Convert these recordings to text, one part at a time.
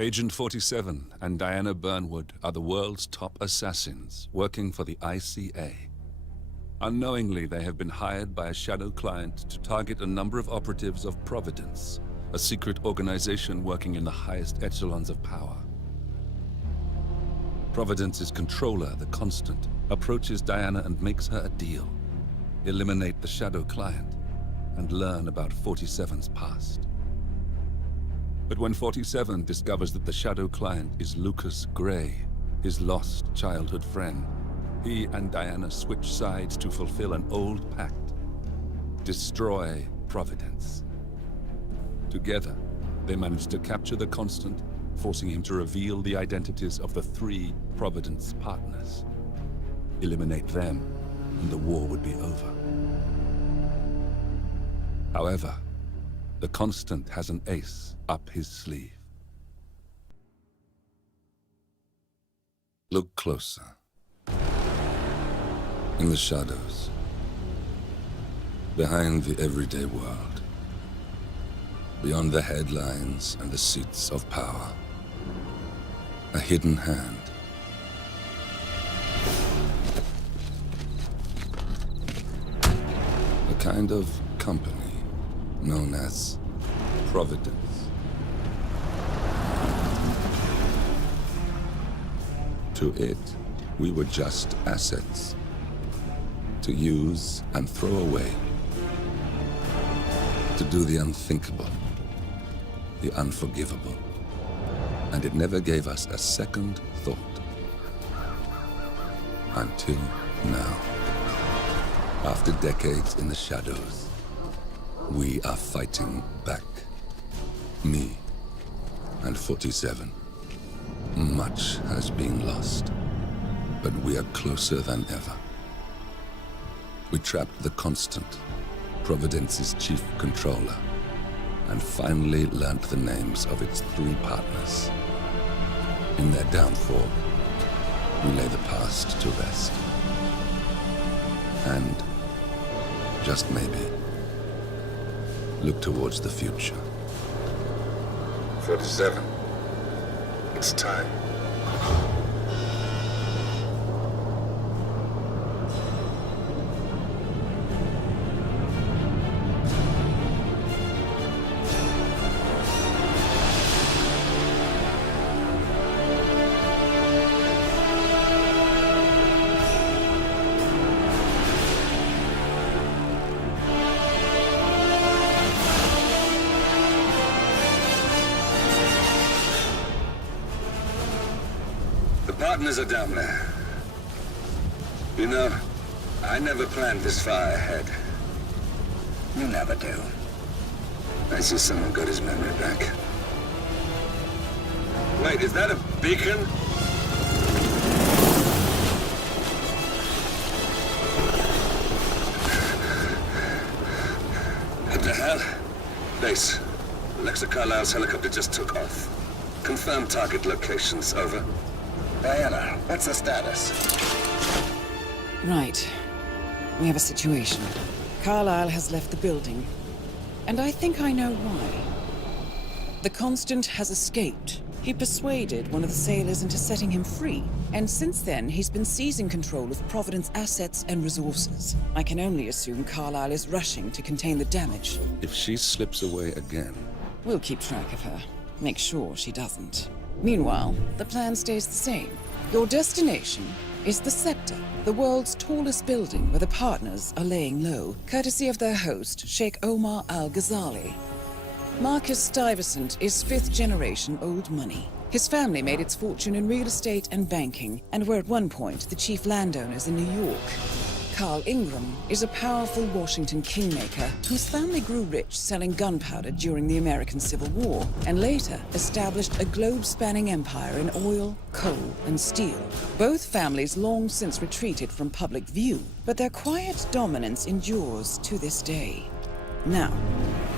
Agent 47 and Diana Burnwood are the world's top assassins working for the ICA. Unknowingly, they have been hired by a shadow client to target a number of operatives of Providence, a secret organization working in the highest echelons of power. Providence's controller, the Constant, approaches Diana and makes her a deal. Eliminate the shadow client and learn about 47's past. But when 47 discovers that the shadow client is Lucas Gray, his lost childhood friend, he and Diana switch sides to fulfill an old pact: destroy Providence. Together, they manage to capture the Constant, forcing him to reveal the identities of the 3 Providence partners. Eliminate them, and the war would be over. However, the Constant has an ace up his sleeve. Look closer. In the shadows, behind the everyday world, beyond the headlines and the seats of power, a hidden hand. A kind of company known as Providence. To it, we were just assets, to use and throw away, to do the unthinkable, the unforgivable, and it never gave us a second thought. Until now. After decades in the shadows, we are fighting back. Me and 47. Much has been lost, but we are closer than ever. We trapped the Constant, Providence's chief controller, and finally learnt the names of its 3 partners. In their downfall, we lay the past to rest. And, just maybe, look towards the future. 47. It's time. Partners are down there. You know, I never planned this far ahead. You never do. I see someone got his memory back. Wait, is that a beacon? What the hell? Base. Alexa Carlisle's helicopter just took off. Confirm target locations, over. Diana, what's the status? Right. We have a situation. Carlisle has left the building. And I think I know why. The Constant has escaped. He persuaded one of the sailors into setting him free. And since then, he's been seizing control of Providence assets and resources. I can only assume Carlisle is rushing to contain the damage. If she slips away again... We'll keep track of her. Make sure she doesn't. Meanwhile, the plan stays the same. Your destination is the Scepter, the world's tallest building where the partners are laying low, courtesy of their host, Sheikh Omar Al-Ghazali. Marcus Stuyvesant is 5th generation old money. His family made its fortune in real estate and banking, and were at one point the chief landowners in New York. Carl Ingram is a powerful Washington kingmaker whose family grew rich selling gunpowder during the American Civil War, and later established a globe-spanning empire in oil, coal, and steel. Both families long since retreated from public view, but their quiet dominance endures to this day. Now,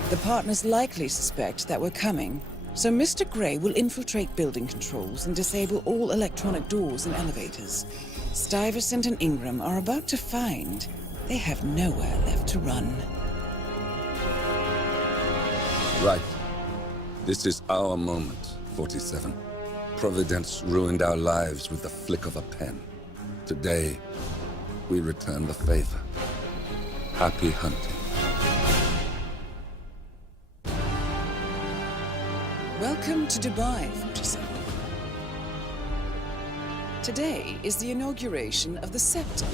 the partners likely suspect that we're coming, so Mr. Gray will infiltrate building controls and disable all electronic doors and elevators. Stuyvesant and Ingram are about to find they have nowhere left to run. Right. This is our moment. 47. Providence ruined our lives with the flick of a pen. Today, we return the favor. Happy hunting. Welcome to Dubai, 47. Today is the inauguration of the scepter,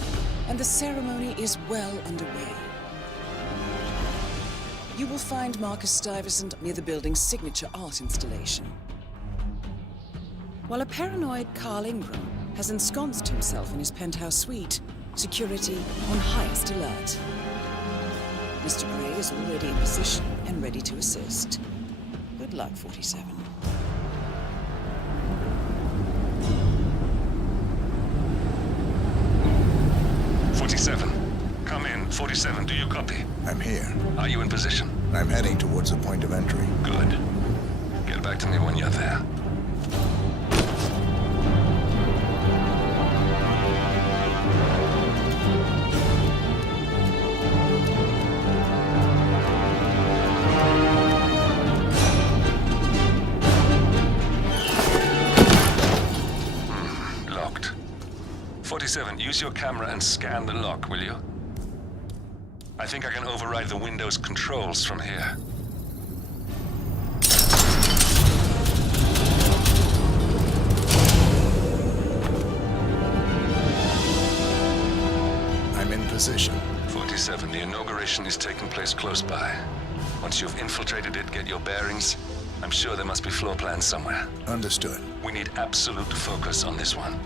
and the ceremony is well underway. You will find Marcus Stuyvesant near the building's signature art installation. While a paranoid Carl Ingram has ensconced himself in his penthouse suite, security on highest alert. Mr. Gray is already in position and ready to assist. Good luck, 47. Come in. 47, do you copy? I'm here. Are you in position? I'm heading towards the point of entry. Good. Get back to me when you're there. Locked. 47, use your camera and scan the lock, will you? I think I can override the Windows controls from here. I'm in position. 47, the inauguration is taking place close by. Once you've infiltrated it, get your bearings. I'm sure there must be floor plans somewhere. Understood. We need absolute focus on this one.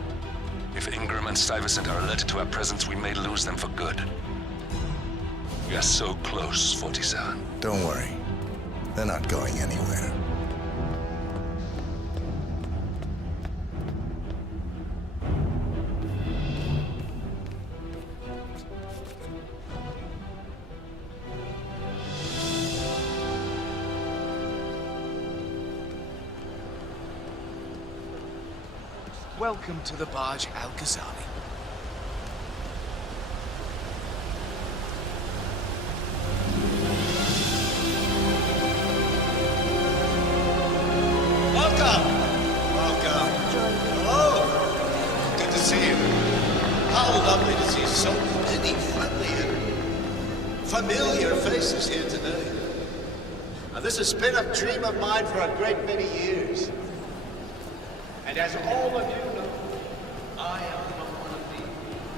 If Ingram and Stuyvesant are alerted to our presence, we may lose them for good. We are so close, 47. Don't worry. They're not going anywhere. Welcome to the Barge Al-Ghazali. Welcome! Welcome. Hello! Good to see you. How lovely to see so many friendly and familiar faces here today. Now, this has been a dream of mine for a great many years. And as all of you know, I am from one of the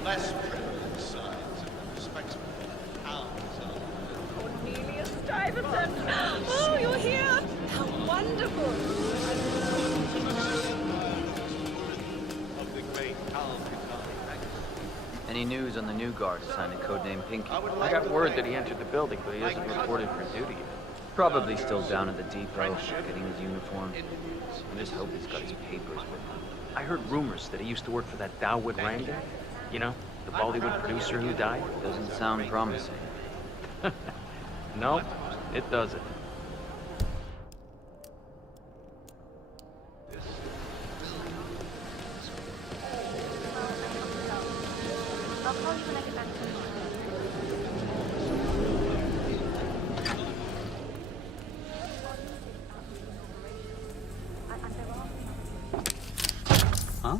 less privileged sides of the respectable towns of Cornelius Stuyvesant! Oh, you're here! How wonderful! of the great Al-Ghazali. Any news on the new guard assigned to codename Pinky? I got word that he entered the building, but he isn't reported for duty yet. Probably still down at the depot, getting his uniform. I just hope he's got his papers with him. I heard rumors that he used to work for that Dawood Rangan. You know, the Bollywood producer who died. Doesn't sound promising. No, it doesn't. I'll call you when I get back to Huh?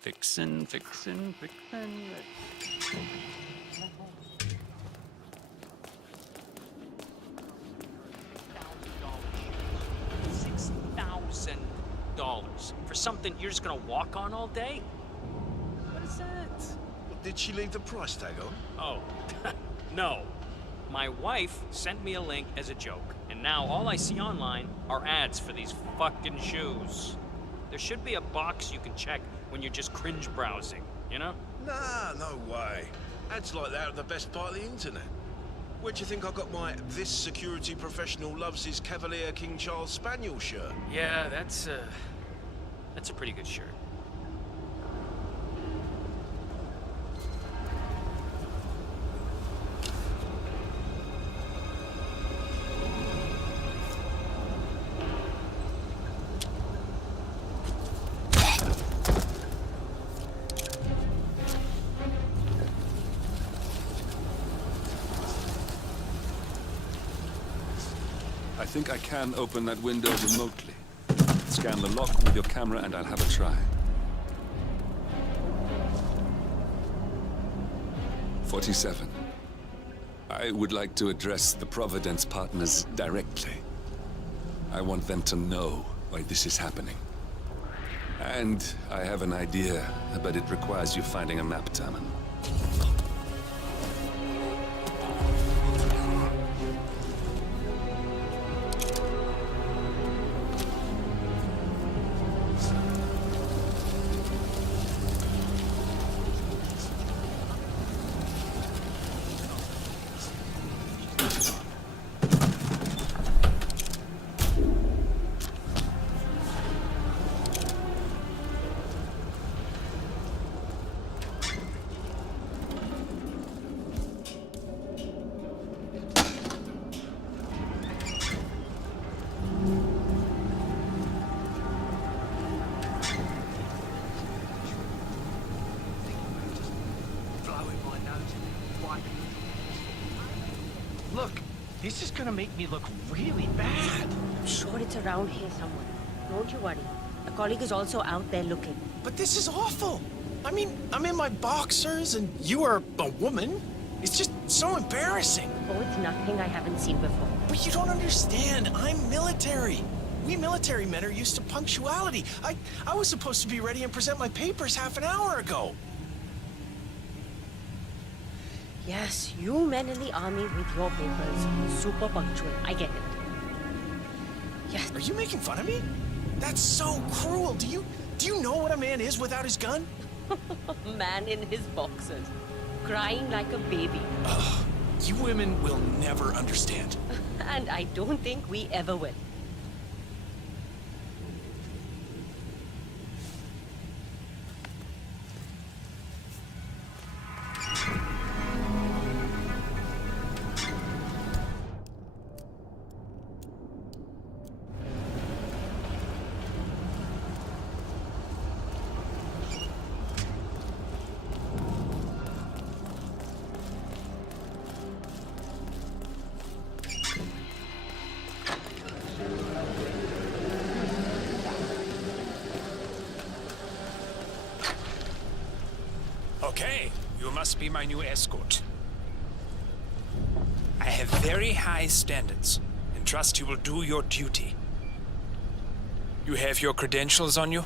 Fixin'. $6,000 for something you're just gonna walk on all day? What is that? Did she leave the price tag on? Oh, no. My wife sent me a link as a joke, and now all I see online are ads for these fucking shoes. There should be a box you can check when you're just cringe browsing, you know? Nah, no way. Ads like that are the best part of the internet. Where do you think I got my "This security professional loves his Cavalier King Charles Spaniel" shirt? Yeah, that's a pretty good shirt. think I can open that window remotely. Scan the lock with your camera and I'll have a try. 47. I would like to address the Providence partners directly. I want them to know why this is happening. And I have an idea, but it requires you finding a map terminal. Look, this is gonna make me look really bad. I'm sure it's around here somewhere. Don't you worry. A colleague is also out there looking. But this is awful. I mean, I'm in my boxers and you are a woman. It's just so embarrassing. Oh, it's nothing I haven't seen before. But you don't understand. I'm military. We military men are used to punctuality. I was supposed to be ready and present my papers half an hour ago. Yes, you men in the army with your papers. Super punctual. I get it. Yes. Are you making fun of me? That's so cruel. Do you know what a man is without his gun? Man in his boxers. Crying like a baby. Ugh, you women will never understand. And I don't think we ever will. Okay, you must be my new escort. I have very high standards, and trust you will do your duty. You have your credentials on you?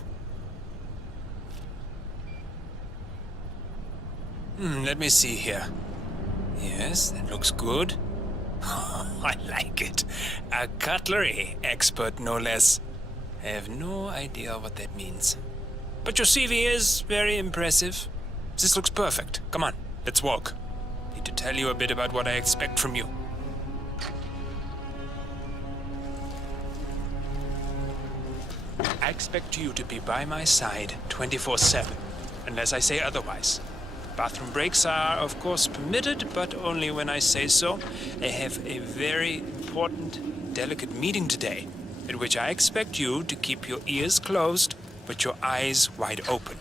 Let me see here. Yes, that looks good. I like it. A cutlery expert, no less. I have no idea what that means. But your CV is very impressive. This looks perfect. Come on, let's walk. Need to tell you a bit about what I expect from you. I expect you to be by my side 24/7, unless I say otherwise. Bathroom breaks are, of course, permitted, but only when I say so. I have a very important, delicate meeting today, at which I expect you to keep your ears closed, but your eyes wide open.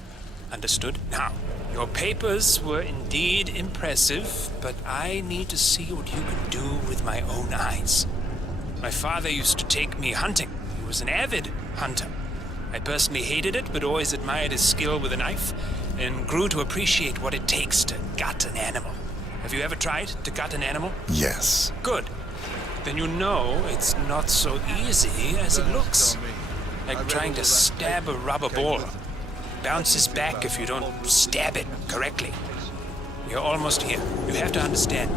Understood? Now, your papers were indeed impressive, but I need to see what you can do with my own eyes. My father used to take me hunting. He was an avid hunter. I personally hated it, but always admired his skill with a knife, and grew to appreciate what it takes to gut an animal. Have you ever tried to gut an animal? Yes. Good. Then you know it's not so easy as it looks. Like trying to stab a rubber ball. Bounces back if you don't stab it correctly. You're almost here. You have to understand.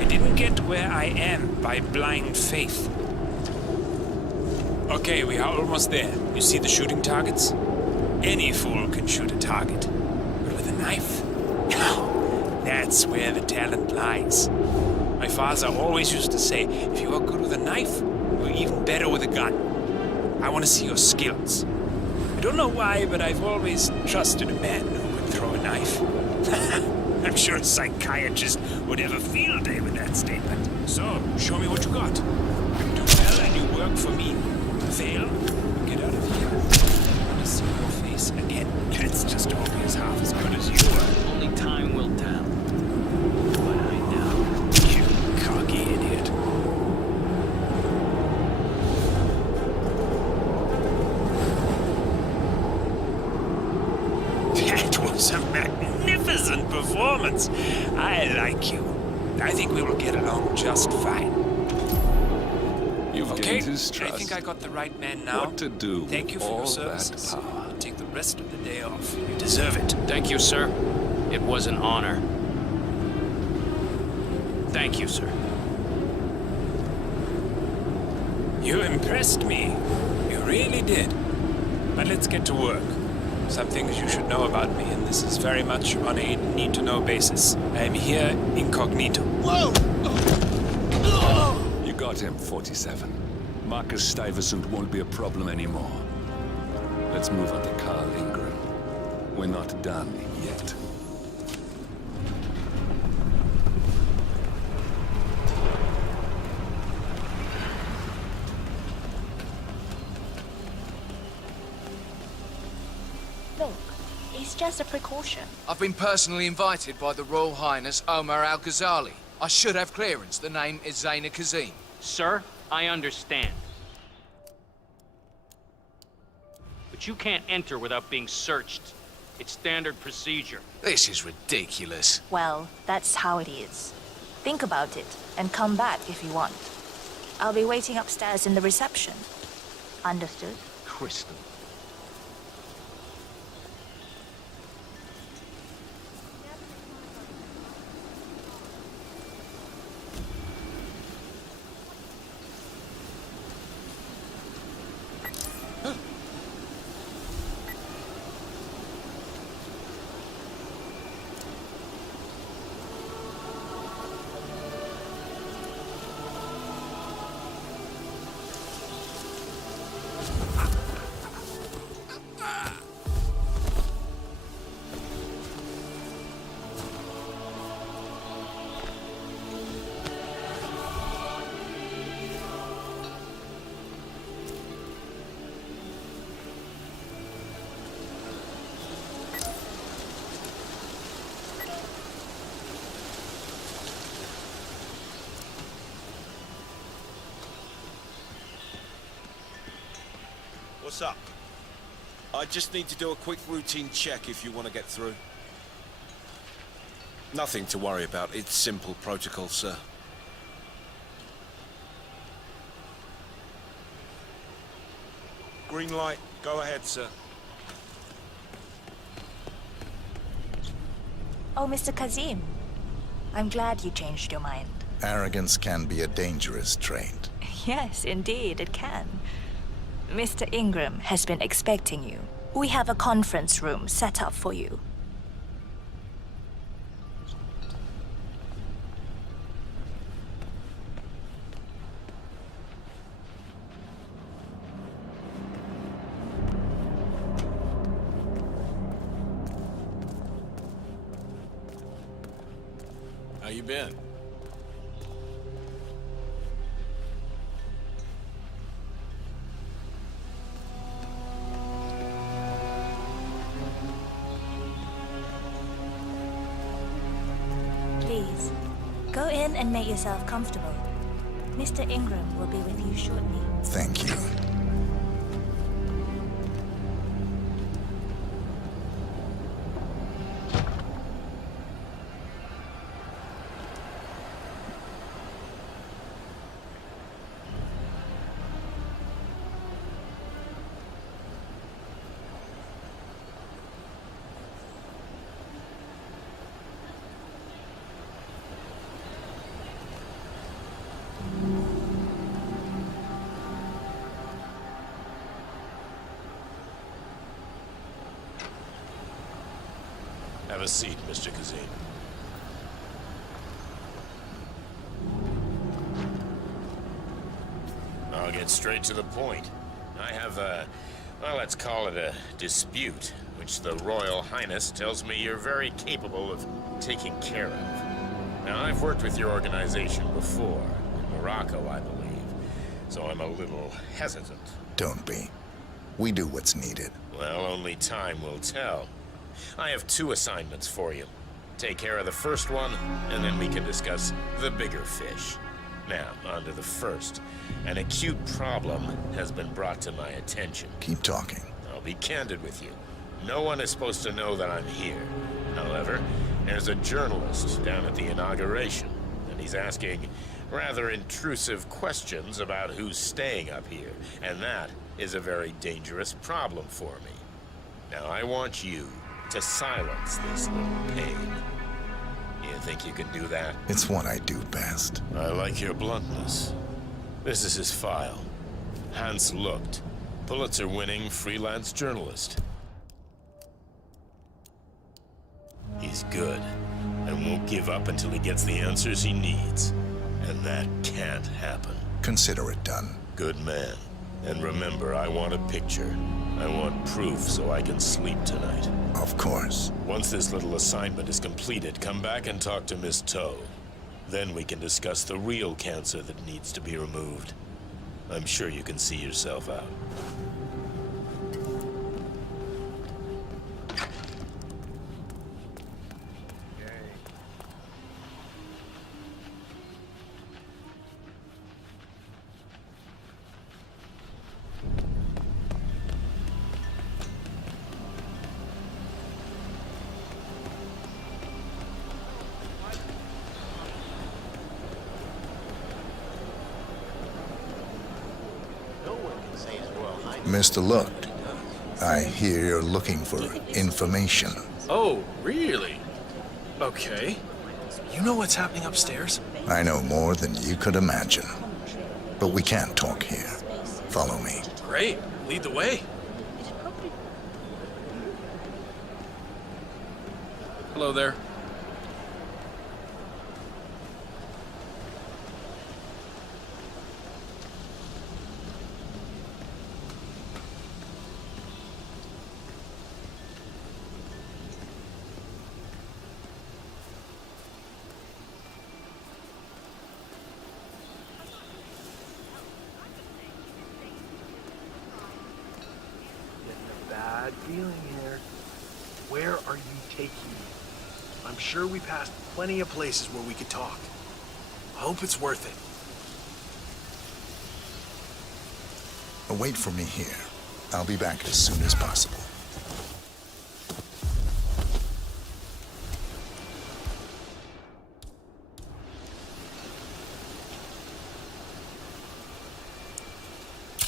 I didn't get where I am by blind faith. Okay, we are almost there. You see the shooting targets? Any fool can shoot a target. But with a knife? Now, that's where the talent lies. My father always used to say, if you are good with a knife, you're even better with a gun. I want to see your skills. I don't know why, but I've always trusted a man who could throw a knife. I'm sure a psychiatrist would have a field day with that statement. So, show me what you got. You do well and you work for me. Fail, get out of here. I want to see your face again. It's just always half as good as you were. Only time will tell. But I know. You cocky idiot. That was a magnificent performance. I like you. I think we will get along just fine. You've Okay, gained his trust. I think I got the right man now. What to do Thank you with for your all that services. power? I'll take the rest of the day off. You deserve it. Thank you, sir. It was an honor. Thank you, sir. You impressed me. You really did. But let's get to work. Some things you should know about me, and this is very much on a need-to-know basis. I am here incognito. Whoa! You got him, 47. Marcus Stuyvesant won't be a problem anymore. Let's move on to Carl Ingram. We're not done yet. Look, it's just a precaution. I've been personally invited by the Royal Highness Omar Al-Ghazali. I should have clearance. The name is Zaina Kazim. Sir, I understand. But you can't enter without being searched. It's standard procedure. This is ridiculous. Well, that's how it is. Think about it, and come back if you want. I'll be waiting upstairs in the reception. Understood? Crystal. What's up? I just need to do a quick routine check if you want to get through. Nothing to worry about. It's simple protocol, sir. Green light. Go ahead, sir. Oh, Mr. Kazim. I'm glad you changed your mind. Arrogance can be a dangerous trait. Yes, indeed, it can. Mr. Ingram has been expecting you. We have a conference room set up for you. How you been? Please, go in and make yourself comfortable. Mr. Ingram will be with you shortly. Thank you. Have a seat, Mr. Kazim. I'll get straight to the point. I have a, well, let's call it a dispute, which the Royal Highness tells me you're very capable of taking care of. Now, I've worked with your organization before, in Morocco, I believe, so I'm a little hesitant. Don't be. We do what's needed. Well, only time will tell. I have 2 assignments for you. Take care of the first one, and then we can discuss the bigger fish. Now, on to the first. An acute problem has been brought to my attention. Keep talking. I'll be candid with you. No one is supposed to know that I'm here. However, there's a journalist down at the inauguration, and he's asking rather intrusive questions about who's staying up here, and that is a very dangerous problem for me. Now, I want you to silence this little pain. You think you can do that? It's what I do best. I like your bluntness. This is his file. Hans Lucht, Pulitzer-winning freelance journalist. He's good, and won't give up until he gets the answers he needs. And that can't happen. Consider it done. Good man. And remember, I want a picture. I want proof so I can sleep tonight. Of course. Once this little assignment is completed, come back and talk to Miss Toe. Then we can discuss the real cancer that needs to be removed. I'm sure you can see yourself out. Mr. Lucht, I hear you're looking for information. Oh, really? Okay. You know what's happening upstairs? I know more than you could imagine. But we can't talk here. Follow me. Great. Lead the way. Hello there. Bad feeling here. Where are you taking me? I'm sure we passed plenty of places where we could talk. I hope it's worth it. Wait for me here. I'll be back as soon as possible.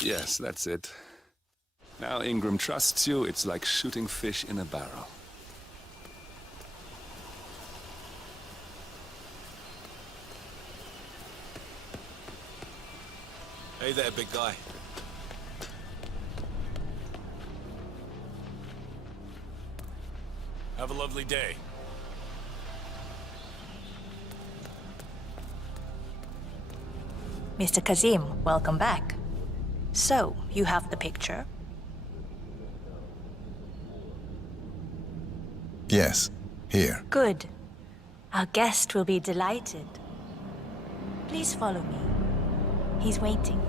Yes, that's it. Now Ingram trusts you, it's like shooting fish in a barrel. Hey there, big guy. Have a lovely day. Mr. Kazim, welcome back. So, you have the picture? Yes, here. Good. Our guest will be delighted. Please follow me. He's waiting.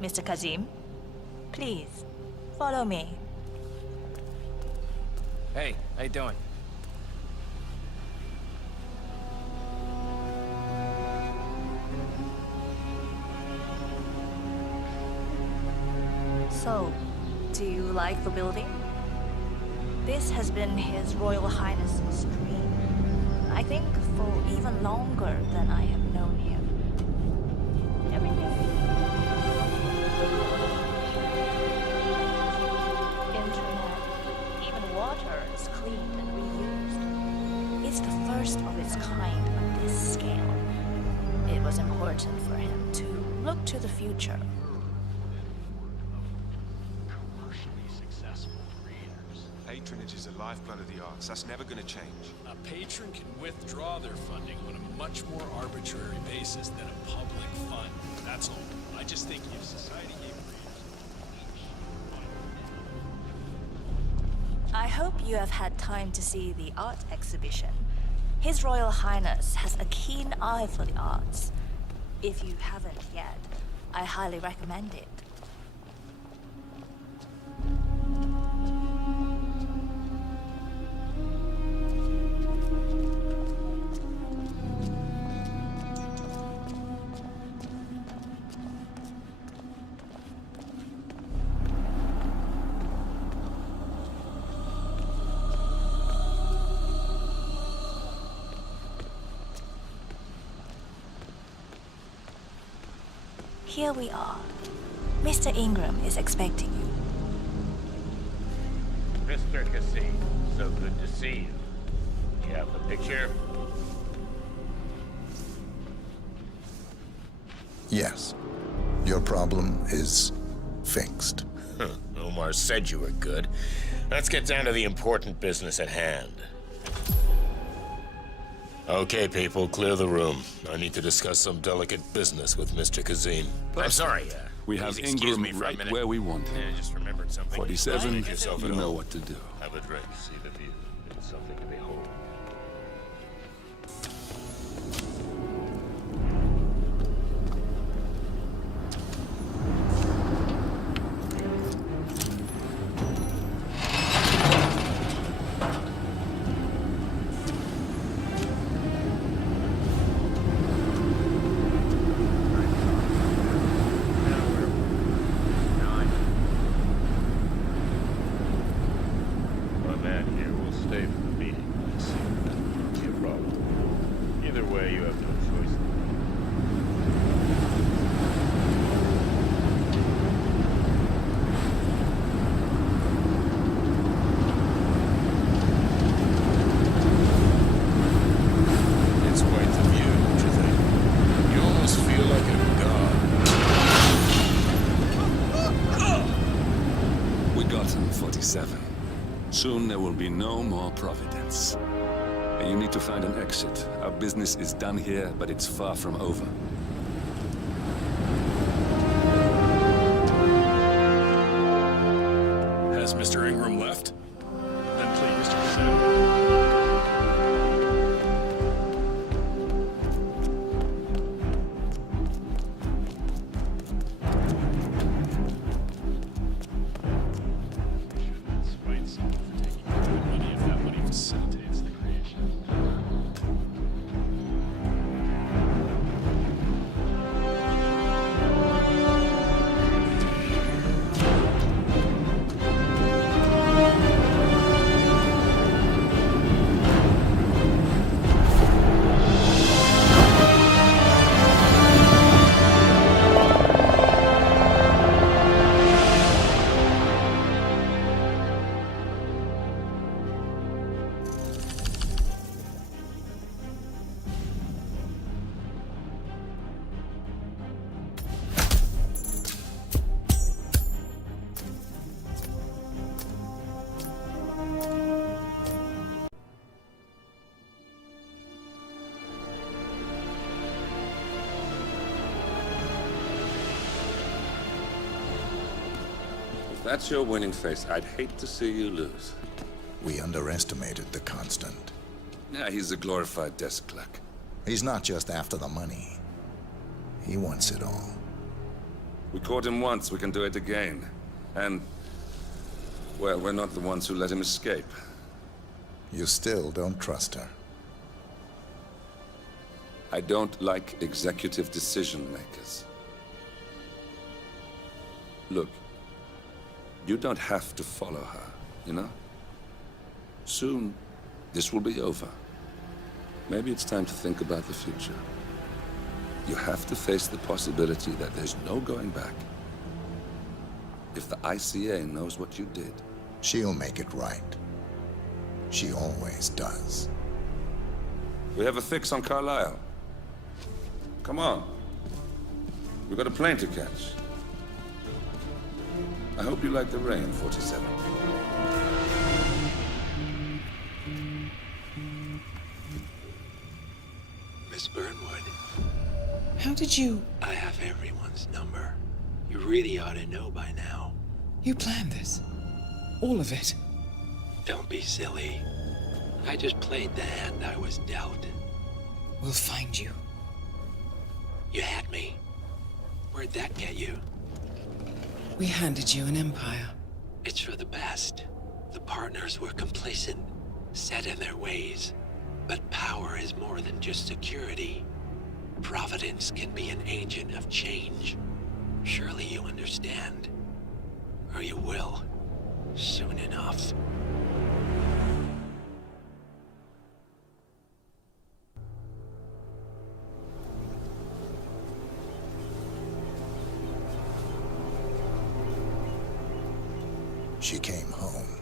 Mr. Kazim, please, follow me. Hey, how you doing? So, do you like the building? This has been His Royal Highness's dream. I think for even longer than I have known him. Everything. Internet, even water is cleaned and reused. It's the first of its kind on this scale. It was important for him to look to the future. Patronage is the lifeblood of the arts. That's never going to change. A patron can withdraw their funding on a much more arbitrary basis than a public fund. That's all. I just think if society gave I hope you have had time to see the art exhibition. His Royal Highness has a keen eye for the arts. If you haven't yet, I highly recommend it. here we are. Mr. Ingram is expecting you. Mr. Cassie, so good to see you. You have the picture? Yes. Your problem is fixed. Omar said you were good. Let's get down to the important business at hand. Okay, people, clear the room. I need to discuss some delicate business with Mr. Kazim. I'm sorry, we have please excuse me Ingram for a right minute. where we want him. I just remembered something. 47, Make yourself you at know home. what to do. Have a drink, see the view. It's something to behold. My man here will stay for the meeting. I see. Won't be a problem. Either way, you have no choice. It's quite the view, don't you think? You almost feel like a god. We got him, 47. Soon there will be no more Providence. And you need to find an exit. Our business is done here, but it's far from over. Has Mr. Ingram left? Then please, Mr. Kazim. Spite someone for taking your money if that money facilitates the creation. If that's your winning face, I'd hate to see you lose. We underestimated the Constant. Yeah, he's a glorified desk clerk. He's not just after the money. He wants it all. We caught him once, we can do it again. And, well, we're not the ones who let him escape. You still don't trust her. I don't like executive decision makers. Look, you don't have to follow her, you know? Soon, this will be over. Maybe it's time to think about the future. You have to face the possibility that there's no going back. If the ICA knows what you did, she'll make it right. She always does. We have a fix on Carlisle. Come on. We've got a plane to catch. I hope you like the rain, 47. Miss Burnwood. How did you... I have everyone's number. You really ought to know by now. You planned this? All of it? Don't be silly. I just played the hand I was dealt. We'll find you. You had me. Where'd that get you? We handed you an empire. It's for the best. The partners were complacent, set in their ways. But power is more than just security. Providence can be an agent of change. Surely you understand. Or you will. Soon enough. she came home.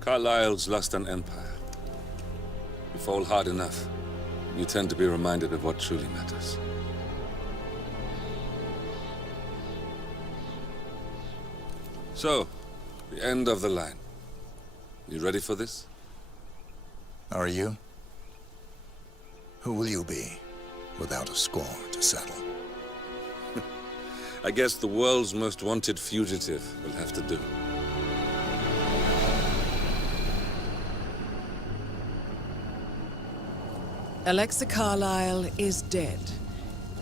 Carlyle's lost an empire. You fall hard enough, you tend to be reminded of what truly matters. So, the end of the line. You ready for this? Are you? Who will you be, without a score to settle? I guess the world's most wanted fugitive will have to do. Alexa Carlyle is dead.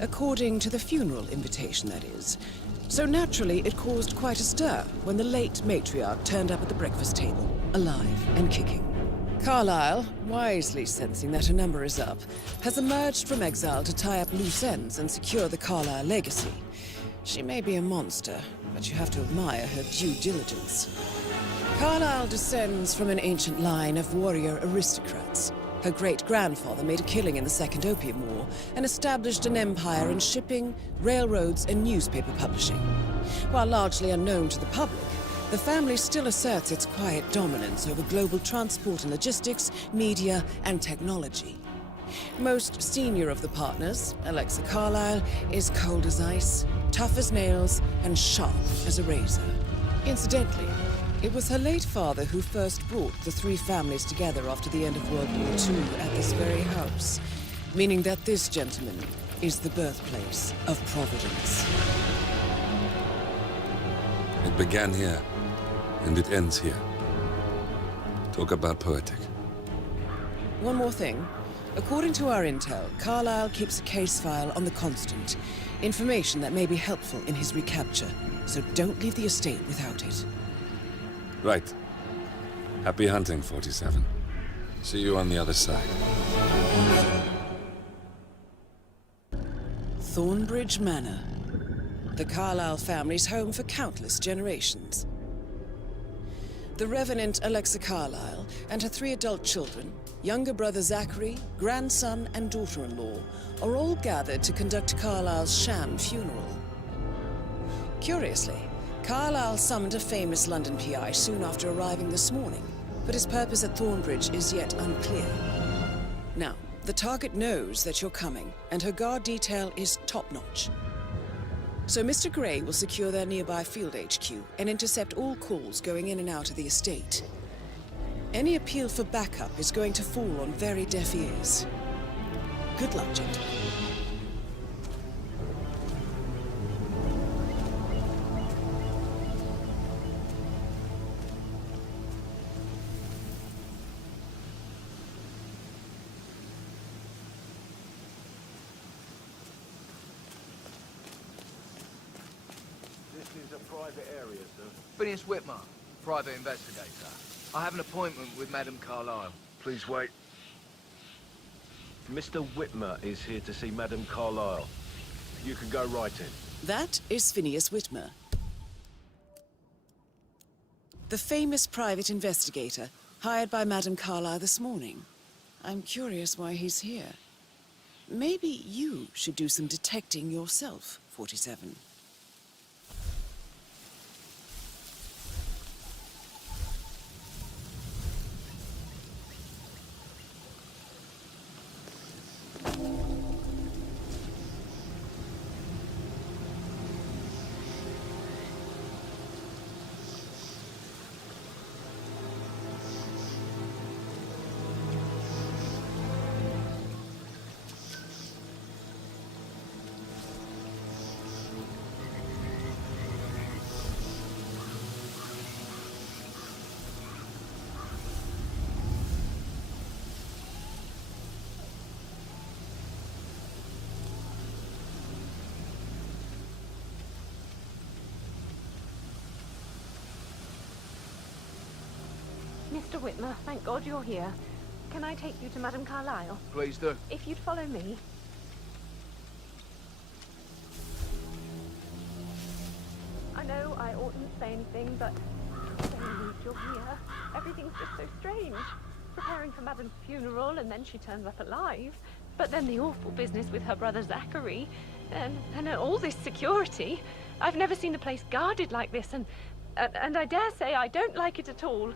According to the funeral invitation, that is. So naturally, it caused quite a stir when the late matriarch turned up at the breakfast table, alive and kicking. Carlyle, wisely sensing that her number is up, has emerged from exile to tie up loose ends and secure the Carlyle legacy. She may be a monster, but you have to admire her due diligence. Carlyle descends from an ancient line of warrior aristocrats. Her great-grandfather made a killing in the Second Opium War and established an empire in shipping, railroads, and newspaper publishing. While largely unknown to the public, the family still asserts its quiet dominance over global transport and logistics, media, and technology. Most senior of the partners, Alexa Carlyle, is cold as ice, tough as nails, and sharp as a razor. Incidentally, it was her late father who first brought the three families together after the end of World War II at this very house, meaning that this gentleman is the birthplace of Providence. It began here, and it ends here. Talk about poetic. One more thing. According to our intel, Carlyle keeps a case file on the Constant. Information that may be helpful in his recapture, so don't leave the estate without it. Right. Happy hunting, 47. See you on the other side. Thornbridge Manor. The Carlyle family's home for countless generations. The Revenant Alexa Carlyle and her 3 adult children, younger brother Zachary, grandson, and daughter-in-law, are all gathered to conduct Carlyle's sham funeral. Curiously, Carlyle summoned a famous London PI soon after arriving this morning, but his purpose at Thornbridge is yet unclear. Now, the target knows that you're coming, and her guard detail is top-notch. So Mr. Gray will secure their nearby field HQ and intercept all calls going in and out of the estate. Any appeal for backup is going to fall on very deaf ears. Good luck, gentlemen. This is a private area, sir. Phineas Whitmer, private investigator. I have an appointment with Madame Carlyle. Please wait. Mr. Whitmer is here to see Madame Carlyle. You can go right in. That is Phineas Whitmer, the famous private investigator hired by Madame Carlyle this morning. I'm curious why he's here. Maybe you should do some detecting yourself, 47. Mr. Whitmer, thank God you're here. Can I take you to Madame Carlyle? Please do. If you'd follow me. I know I oughtn't say anything, but so relieved you're here. Everything's just so strange. Preparing for Madame's funeral, and then she turns up alive. But then the awful business with her brother Zachary, and all this security. I've never seen the place guarded like this, and And I dare say I don't like it at all.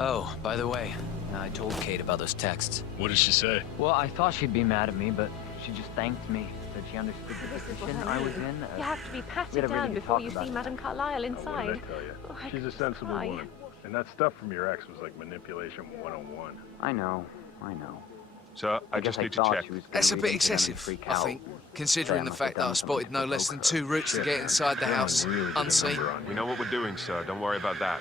Oh, by the way, I told Kate about those texts. What did she say? Well, I thought she'd be mad at me, but she just thanked me. Said she understood the This is what position I I was mean. in. You have to be we patted had a really down good before talk you about see it. Madame Carlyle inside. What did I tell you? Oh, I She's a could sensible cry. woman. And that stuff from your ex was like manipulation 101. I know. Sir, I guess just need to thought check. she was gonna That's a read bit into them and excessive, freak I out. think, considering Say I the must fact have that I done spotted something no to less than provoke 2 routes to get inside the house, unseen. We know what we're doing, sir. Don't worry about that.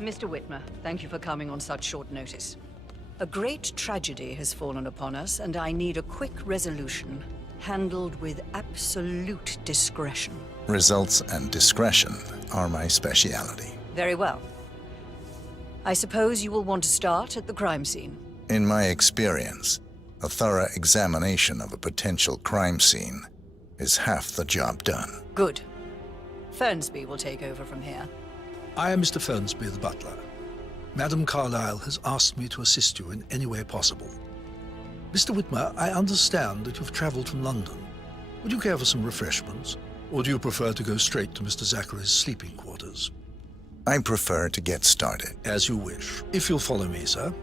Mr. Whitmer, thank you for coming on such short notice. A great tragedy has fallen upon us, and I need a quick resolution, handled with absolute discretion. Results and discretion are my speciality. Very well. I suppose you will want to start at the crime scene. In my experience, a thorough examination of a potential crime scene is half the job done. Good. Fernsby will take over from here. I am Mr. Fernsby, the butler. Madame Carlyle has asked me to assist you in any way possible. Mr. Whitmer, I understand that you've traveled from London. Would you care for some refreshments? Or do you prefer to go straight to Mr. Zachary's sleeping quarters? I prefer to get started. As you wish. If you'll follow me, sir.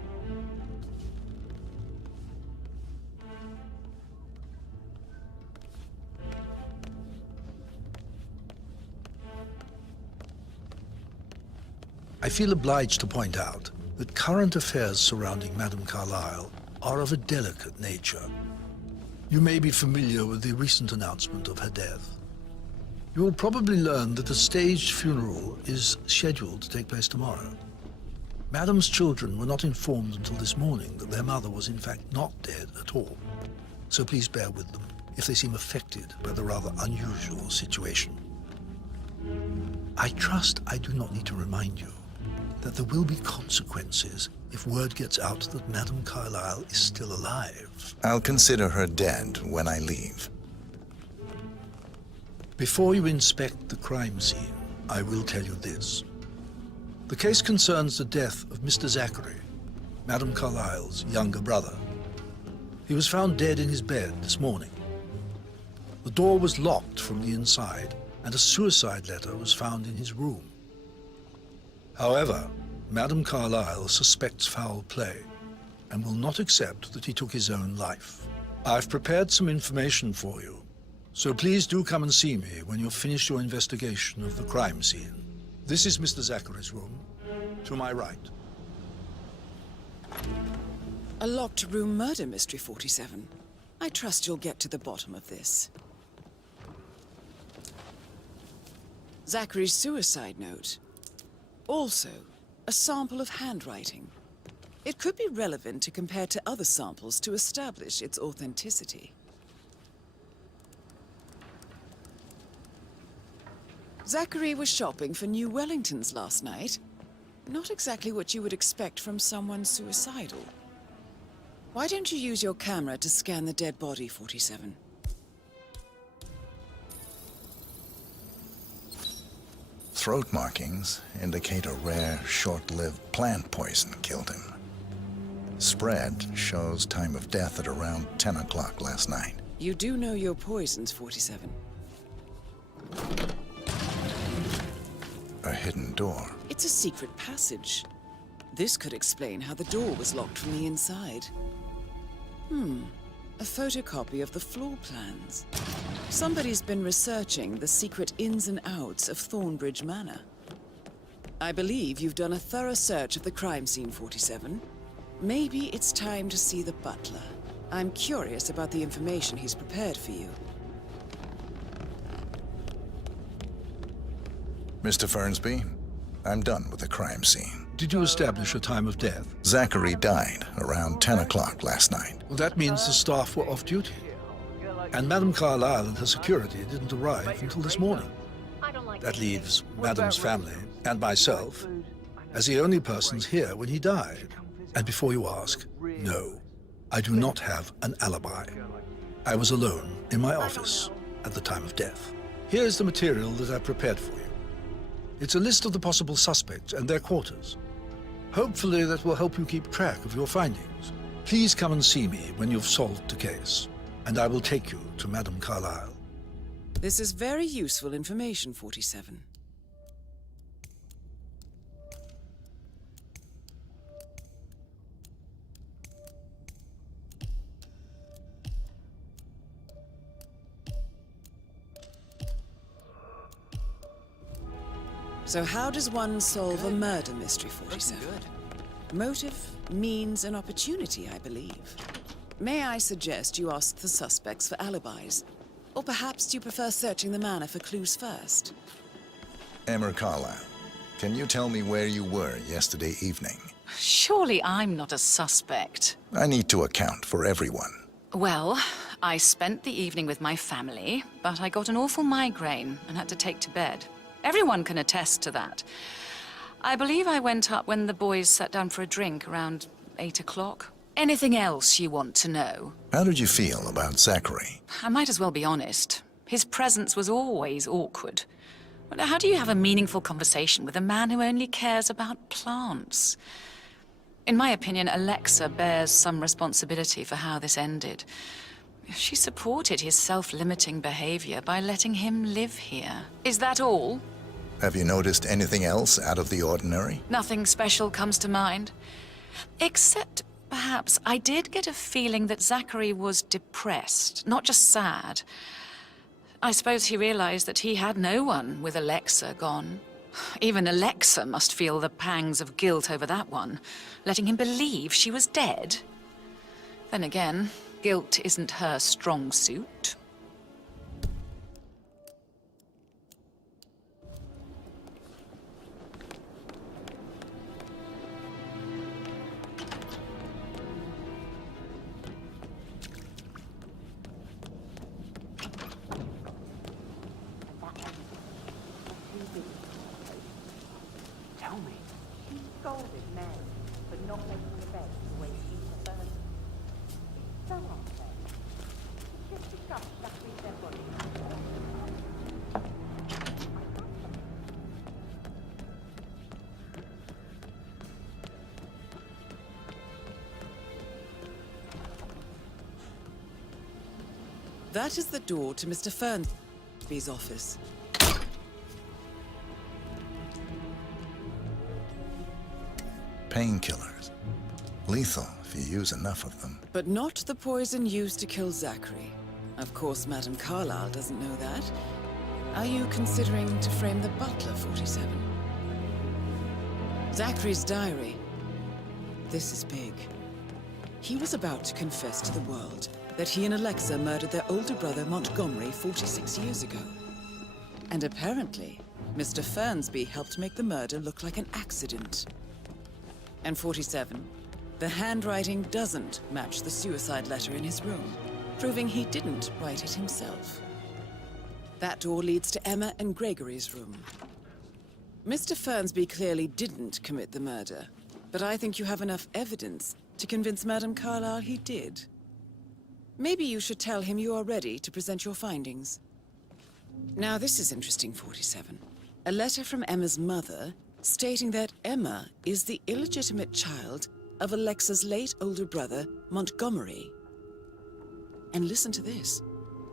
I feel obliged to point out that current affairs surrounding Madame Carlyle are of a delicate nature. You may be familiar with the recent announcement of her death. You will probably learn that a staged funeral is scheduled to take place tomorrow. Madame's children were not informed until this morning that their mother was in fact not dead at all. So please bear with them if they seem affected by the rather unusual situation. I trust I do not need to remind you that there will be consequences if word gets out that Madame Carlyle is still alive. I'll consider her dead when I leave. Before you inspect the crime scene, I will tell you this. The case concerns the death of Mr. Zachary, Madame Carlyle's younger brother. He was found dead in his bed this morning. The door was locked from the inside, and a suicide letter was found in his room. However, Madame Carlyle suspects foul play and will not accept that he took his own life. I've prepared some information for you, so please do come and see me when you've finished your investigation of the crime scene. This is Mr. Zachary's room, to my right. A locked room murder mystery, 47. I trust you'll get to the bottom of this. Zachary's suicide note. Also, a sample of handwriting. It could be relevant to compare to other samples to establish its authenticity. Zachary was shopping for New Wellingtons last night. Not exactly what you would expect from someone suicidal. Why don't you use your camera to scan the dead body, 47? Throat markings indicate a rare, short-lived plant poison killed him. Spread shows time of death at around 10 o'clock last night. You do know your poisons, 47. hidden door. It's a secret passage. This could explain how the door was locked from the inside. A photocopy of the floor plans. Somebody's been researching the secret ins and outs of Thornbridge Manor. I believe you've done a thorough search of the crime scene, 47. Maybe it's time to see the butler. I'm curious about the information he's prepared for you. Mr. Fernsby, I'm done with the crime scene. Did you establish a time of death? Zachary died around 10 o'clock last night. Well, that means the staff were off duty. And Madame Carlyle and her security didn't arrive until this morning. That leaves Madame's family and myself as the only persons here when he died. And before you ask, no, I do not have an alibi. I was alone in my office at the time of death. Here's the material that I prepared for you. It's a list of the possible suspects and their quarters. Hopefully that will help you keep track of your findings. Please come and see me when you've solved the case, and I will take you to Madame Carlyle. This is very useful information, 47. So how does one solve a murder mystery, 47? Motive, means, and opportunity, I believe. May I suggest you ask the suspects for alibis? Or perhaps you prefer searching the manor for clues first? Emma Carlyle, can you tell me where you were yesterday evening? Surely I'm not a suspect. I need to account for everyone. Well, I spent the evening with my family, but I got an awful migraine and had to take to bed. Everyone can attest to that. I believe I went up when the boys sat down for a drink around 8 o'clock. Anything else you want to know? How did you feel about Zachary? I might as well be honest. His presence was always awkward. How do you have a meaningful conversation with a man who only cares about plants? In my opinion, Alexa bears some responsibility for how this ended. She supported his self-limiting behavior by letting him live here. Is that all? Have you noticed anything else out of the ordinary? Nothing special comes to mind. Except, perhaps, I did get a feeling that Zachary was depressed, not just sad. I suppose he realized that he had no one with Alexa gone. Even Alexa must feel the pangs of guilt over that one, letting him believe she was dead. Then again, guilt isn't her strong suit. Tell me. She scolded Mary for not making the bed the way she preferred. It's so unfair. Just discuss Zachary's dead body. That is the door to Mr. Fernsby's office. Painkillers. Lethal if you use enough of them. But not the poison used to kill Zachary. Of course, Madame Carlyle doesn't know that. Are you considering to frame the butler, 47? Zachary's diary. This is big. He was about to confess to the world that he and Alexa murdered their older brother Montgomery 46 years ago. And apparently, Mr. Fernsby helped make the murder look like an accident. And 47, the handwriting doesn't match the suicide letter in his room, proving he didn't write it himself. That door leads to Emma and Gregory's room. Mr. Fernsby clearly didn't commit the murder, but I think you have enough evidence to convince Madame Carlyle he did. Maybe you should tell him you are ready to present your findings. Now this is interesting, 47. A letter from Emma's mother stating that Emma is the illegitimate child of Alexa's late older brother, Montgomery. And listen to this.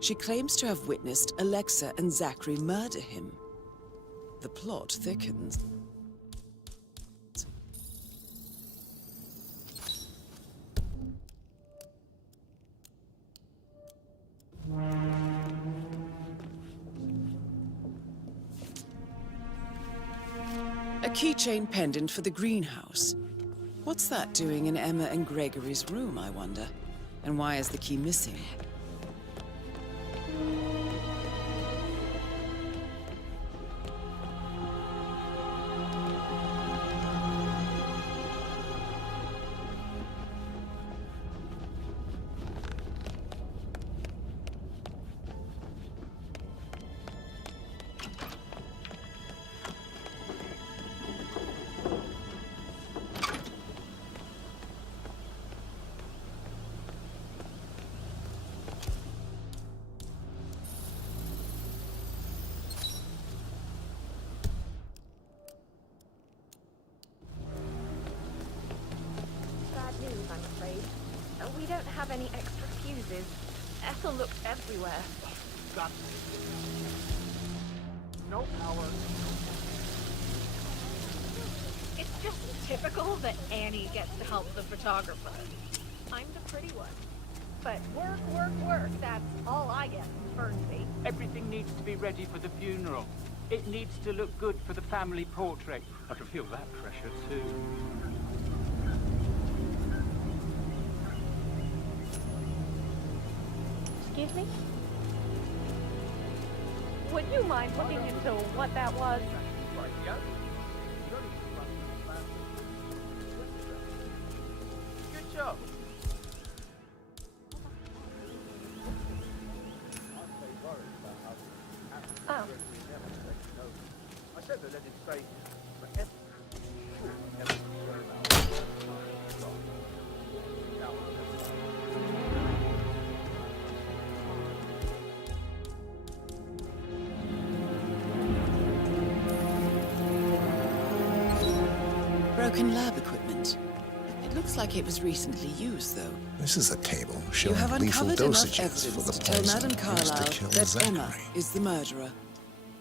She claims to have witnessed Alexa and Zachary murder him. The plot thickens. A keychain pendant for the greenhouse. What's that doing in Emma and Gregory's room, I wonder? And why is the key missing? Bad news, I'm afraid. We don't have any extra fuses. Ethel looked everywhere. That's no power. It's just typical that Annie gets to help the photographer. I'm the pretty one. But work, work, work, that's all I get from Fernsby. Everything needs to be ready for the funeral. It needs to look good for the family portrait. I can feel that pressure too. Excuse me? Would you mind looking into what that was? Good job. Oh. I said to let it stay. Broken lab equipment. It looks like it was recently used, though. This is a table You showing have lethal uncovered enough dosages for evidence the to tell poison Madame used to Carlyle kill that Zachary. Emma is the murderer.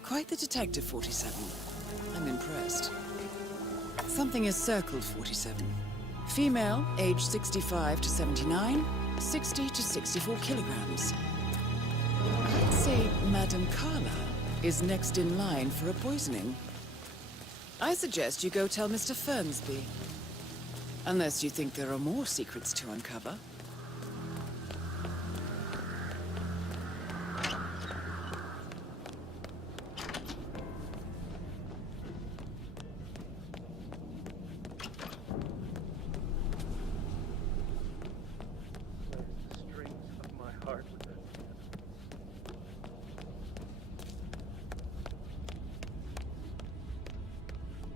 Quite the detective, 47. I'm impressed. Something is circled, 47. Female, age 65 to 79, 60 to 64 kilograms. I'd say Madame Carlyle is next in line for a poisoning. I suggest you go tell Mr. Fernsby. Unless you think there are more secrets to uncover.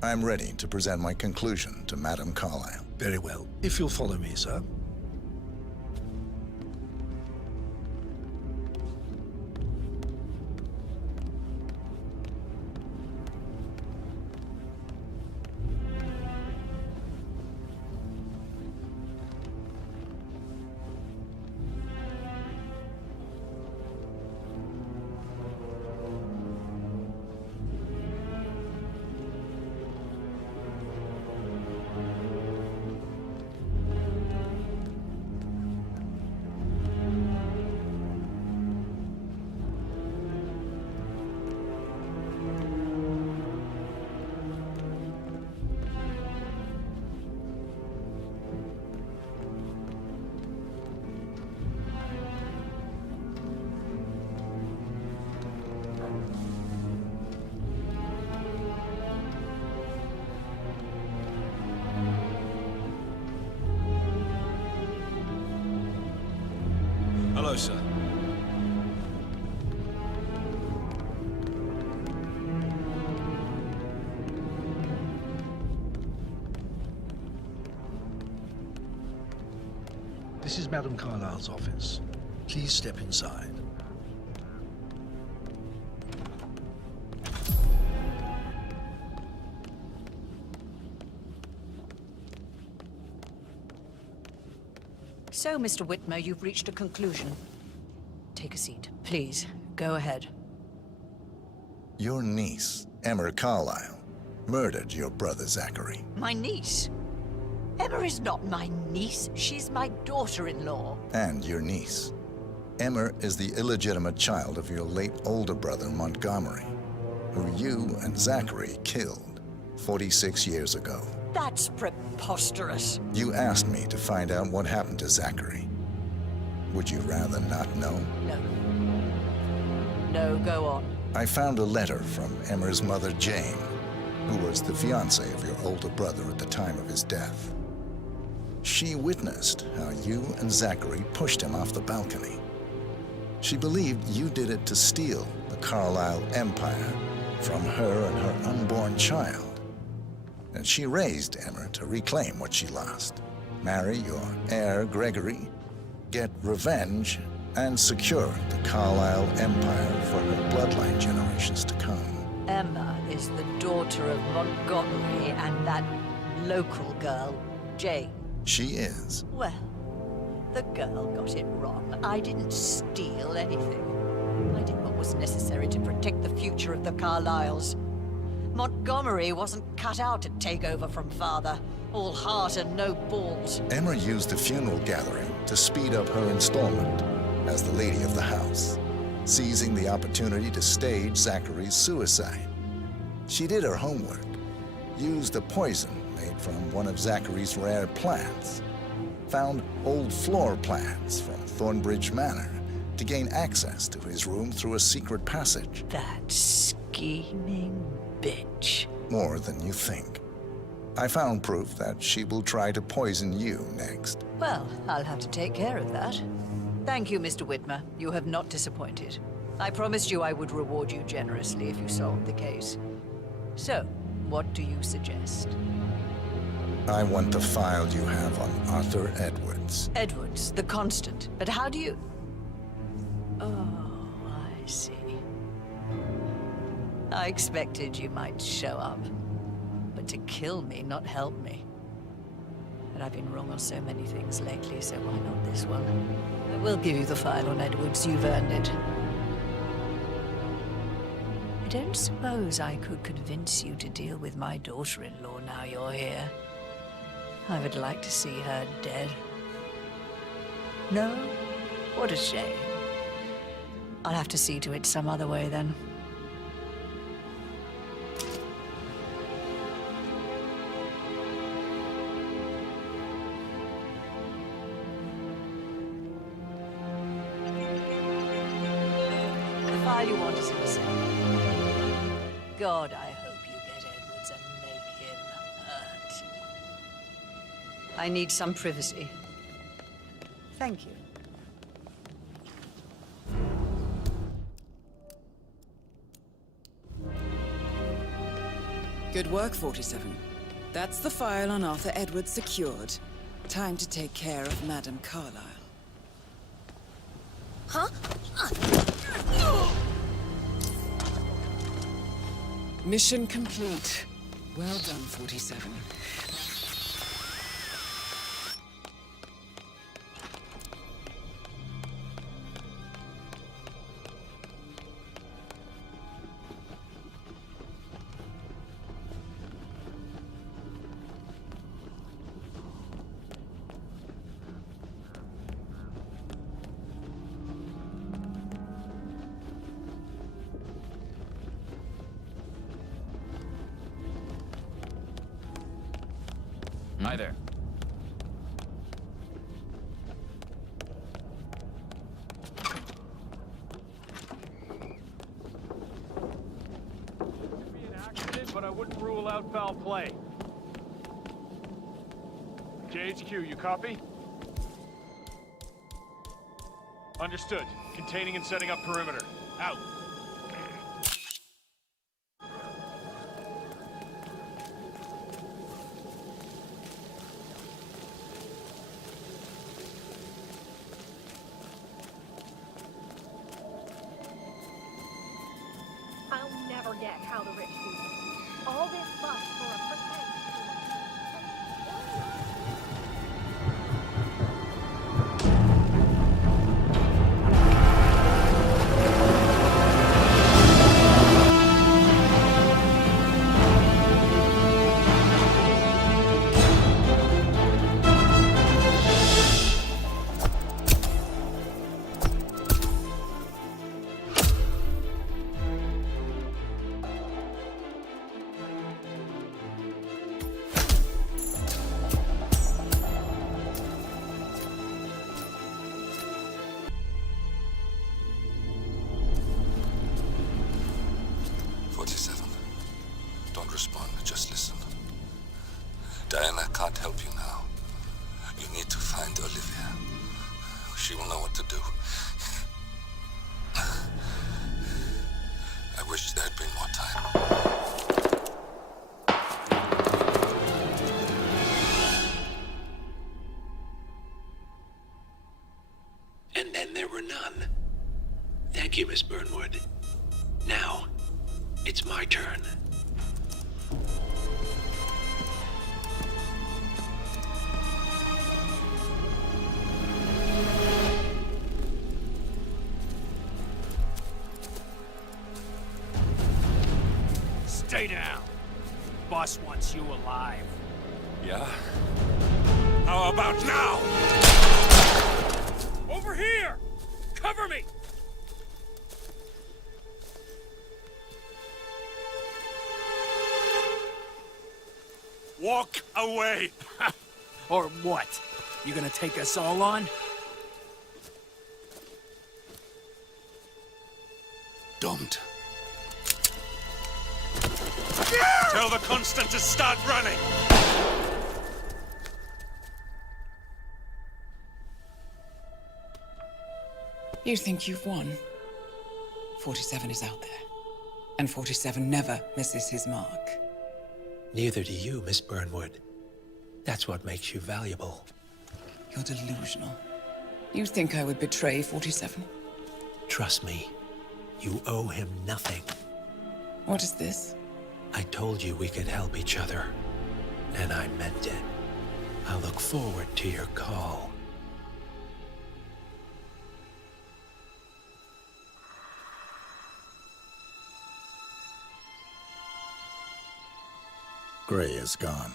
I'm ready to present my conclusion to Madame Carlyle. Very well. If you'll follow me, sir. Hello, sir. This is Madame Carlyle's office. Please step inside. So, Mr. Whitmer, you've reached a conclusion. Take a seat. Please, go ahead. Your niece Emma Carlyle murdered your brother Zachary. My niece? Emma is not my niece. She's my daughter-in-law. And your niece. Emma is the illegitimate child of your late older brother Montgomery, who you and Zachary killed 46 years ago. That's preposterous. You asked me to find out what happened to Zachary. Would you rather not know? No. No, go on. I found a letter from Emma's mother, Jane, who was the fiancée of your older brother at the time of his death. She witnessed how you and Zachary pushed him off the balcony. She believed you did it to steal the Carlyle empire from her and her unborn child. And she raised Emma to reclaim what she lost. Marry your heir, Gregory, get revenge, and secure the Carlyle empire for her bloodline generations to come. Emma is the daughter of Montgomery and that local girl, Jane. She is. Well, the girl got it wrong. I didn't steal anything. I did what was necessary to protect the future of the Carlyles. Montgomery wasn't cut out to take over from father. All heart and no balls. Emma used the funeral gathering to speed up her installment as the lady of the house, seizing the opportunity to stage Zachary's suicide. She did her homework, used a poison made from one of Zachary's rare plants, found old floor plans from Thornbridge Manor to gain access to his room through a secret passage. That scheming bitch. More than you think. I found proof that she will try to poison you next. Well, I'll have to take care of that. Thank you, Mr. Whitmer. You have not disappointed. I promised you I would reward you generously if you solved the case. So, what do you suggest? I want the file you have on Arthur Edwards. Edwards, the Constant. But how do you... Oh, I see. I expected you might show up. But to kill me, not help me. But I've been wrong on so many things lately, so why not this one? I will give you the file on Edwards. You've earned it. I don't suppose I could convince you to deal with my daughter-in-law now you're here. I would like to see her dead. No? What a shame. I'll have to see to it some other way then. The file you want is in the cell. God, I hope you get Edwards and make him hurt. I need some privacy. Thank you. Good work, 47. That's the file on Arthur Edwards secured. Time to take care of Madame Carlyle. Huh? Mission complete. Well done, 47. Hi there. Could be an accident, but I wouldn't rule out foul play. JHQ, you copy? Understood. Containing and setting up perimeter. Out. I'll never get how the rich do it. All this fuss for a pretend. respond, just listen. Diana can't help you now. You need to find Olivia. She will know what to do. I wish there had been more time. And then there were none. Thank you, Miss Burnwood. Now, it's my turn. Stay down. Boss wants you alive. Yeah? How about now? Over here! Cover me! Walk away! Or what? You gonna take us all on? Don't. Tell the Constant to start running! You think you've won? 47 is out there. And 47 never misses his mark. Neither do you, Miss Burnwood. That's what makes you valuable. You're delusional. You think I would betray 47? Trust me, you owe him nothing. What is this? I told you we could help each other, and I meant it. I look forward to your call. Gray is gone.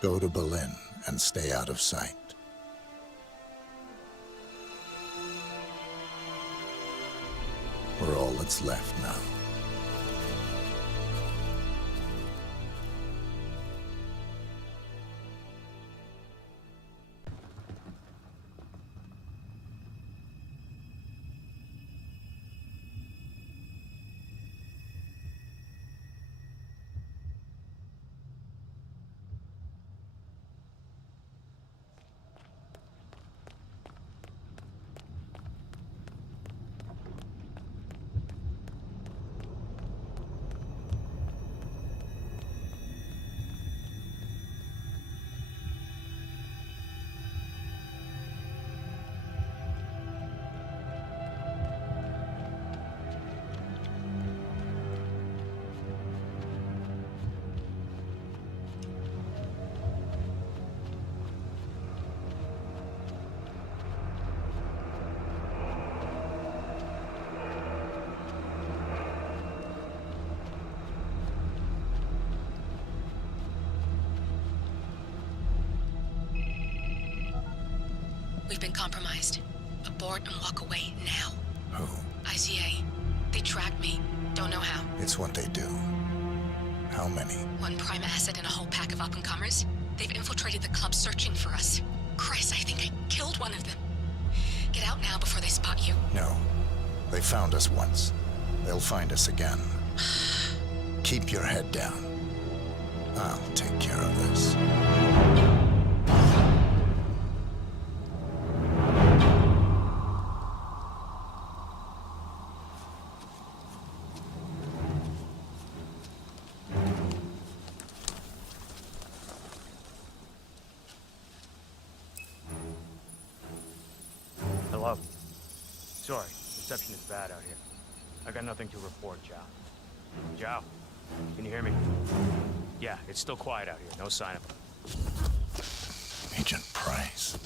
Go to Berlin and stay out of sight. We're all that's left now. We've been compromised. Abort and walk away now. Who? ICA. They tracked me. Don't know how. It's what they do. How many? One prime asset and a whole pack of up-and-comers. They've infiltrated the club searching for us. Christ, I think I killed one of them. Get out now before they spot you. No. They found us once. They'll find us again. Keep your head down. I'll take care of this. Hello? Sorry, reception is bad out here. I got nothing to report, Zhao. Zhao, can you hear me? Yeah, it's still quiet out here. No sign of him. Agent Price.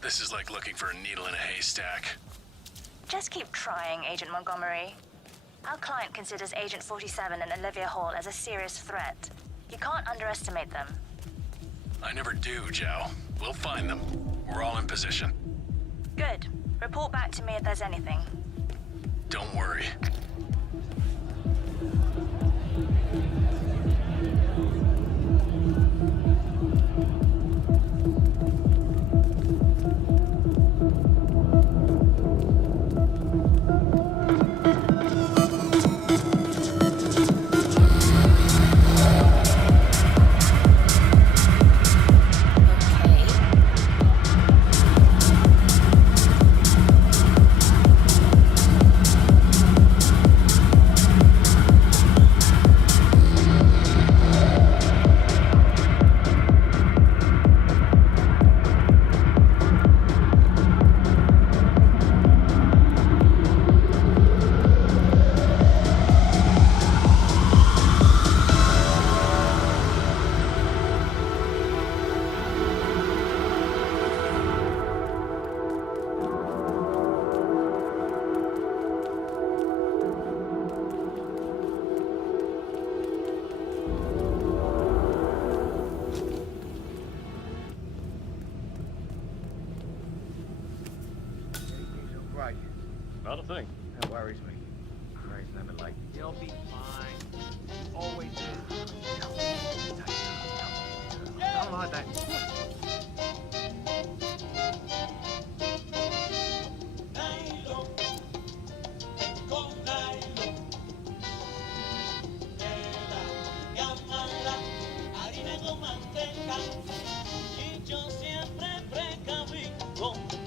This is like looking for a needle in a haystack. Just keep trying, Agent Montgomery. Our client considers Agent 47 and Olivia Hall as a serious threat. You can't underestimate them. I never do, Zhao. We'll find them. We're all in position. Good. Report back to me if there's anything. Don't worry. They'll be fine. Always is. Don't lie that.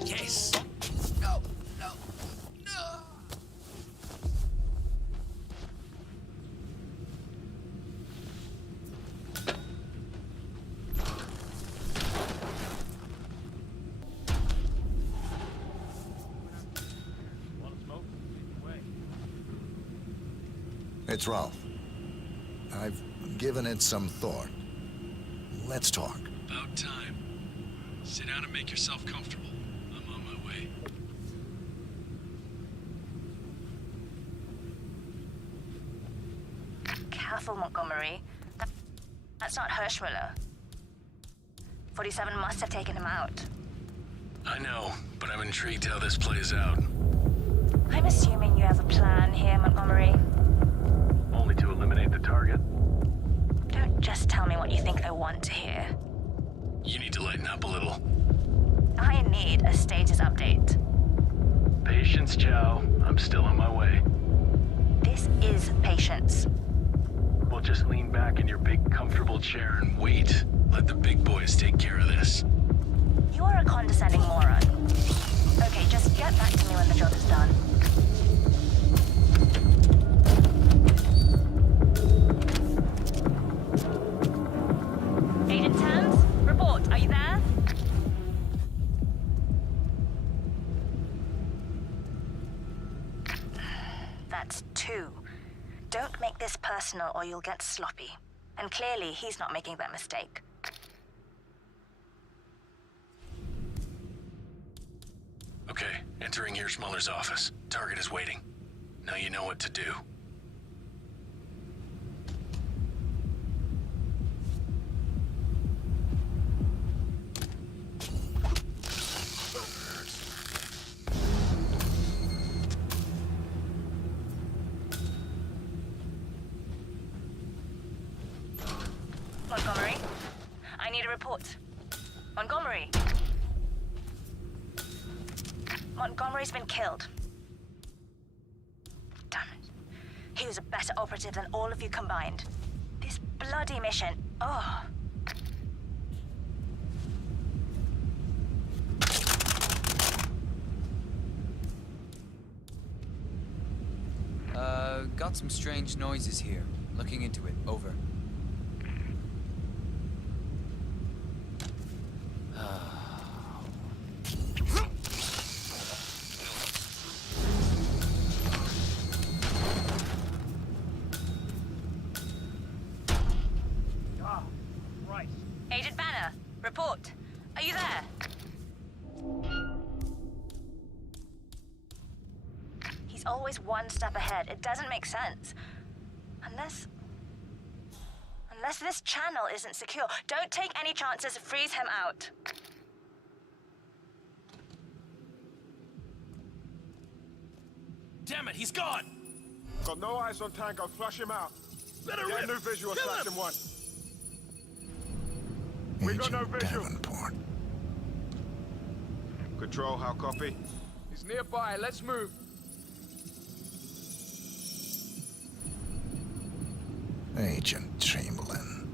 Yes. No, no, no. It's Ralph. I've given it some thought. Let's talk. About time. Sit down and make yourself comfortable. I'm on my way. Careful, Montgomery. That's not Hirschmuller. 47 must have taken him out. I know, but I'm intrigued how this plays out. I'm assuming you have a plan here, Montgomery. Only to eliminate the target? Don't just tell me what you think I want to hear. You need to lighten up a little. I need a status update. Patience, Chow. I'm still on my way. This is patience. Well, just lean back in your big, comfortable chair and wait. Let the big boys take care of this. You are a condescending moron. Okay, just get back to me when the job is done. Agent Thames, report. Are you there? That's 2. Don't make this personal or you'll get sloppy. And clearly, he's not making that mistake. Okay, entering Hirschmuller's office. Target is waiting. Now you know what to do. Montgomery? I need a report. Montgomery? Montgomery's been killed. Damn it. He was a better operative than all of you combined. This bloody mission. Oh. Got some strange noises here. Looking into it. Over. Agent Banner, report. Are you there? He's always one step ahead. It doesn't make sense. Unless this channel isn't secure. Don't take any chances. Freeze him out. Damn it, he's gone! Got no eyes on Tango. Flush him out. Let her Get rip. a new visual. Kill Slash him. him one. We got no visual. Davenport. Control, how copy? He's nearby. Let's move. Agent Chamberlain.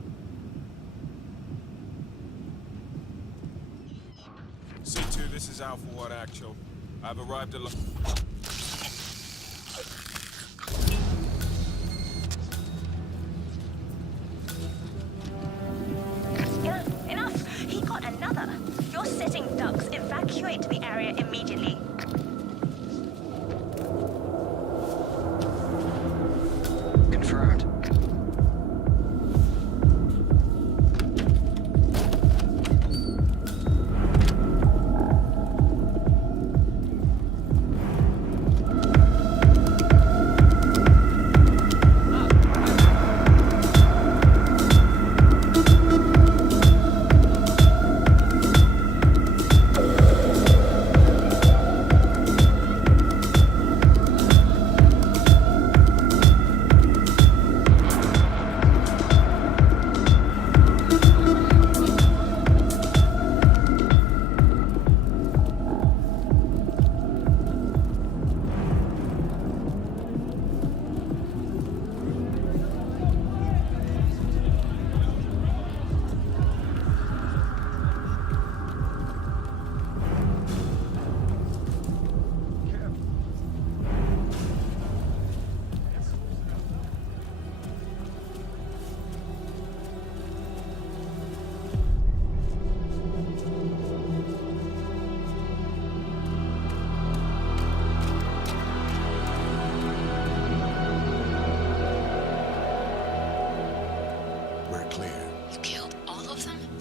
C2, this is Alpha 1 Actual. I've arrived at... Enough! He got another. You're sitting ducks. Evacuate the area immediately. Confirmed.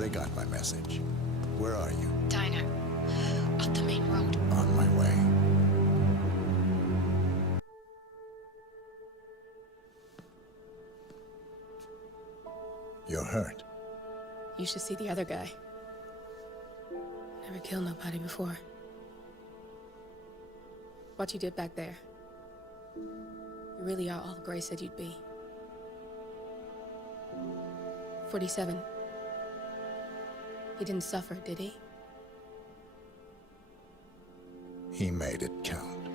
They got my message. Where are you? Diner. Up the main road. On my way. You're hurt. You should see the other guy. Never killed nobody before. What you did back there. You really are all Gray said you'd be. 47. He didn't suffer, did he? He made it count.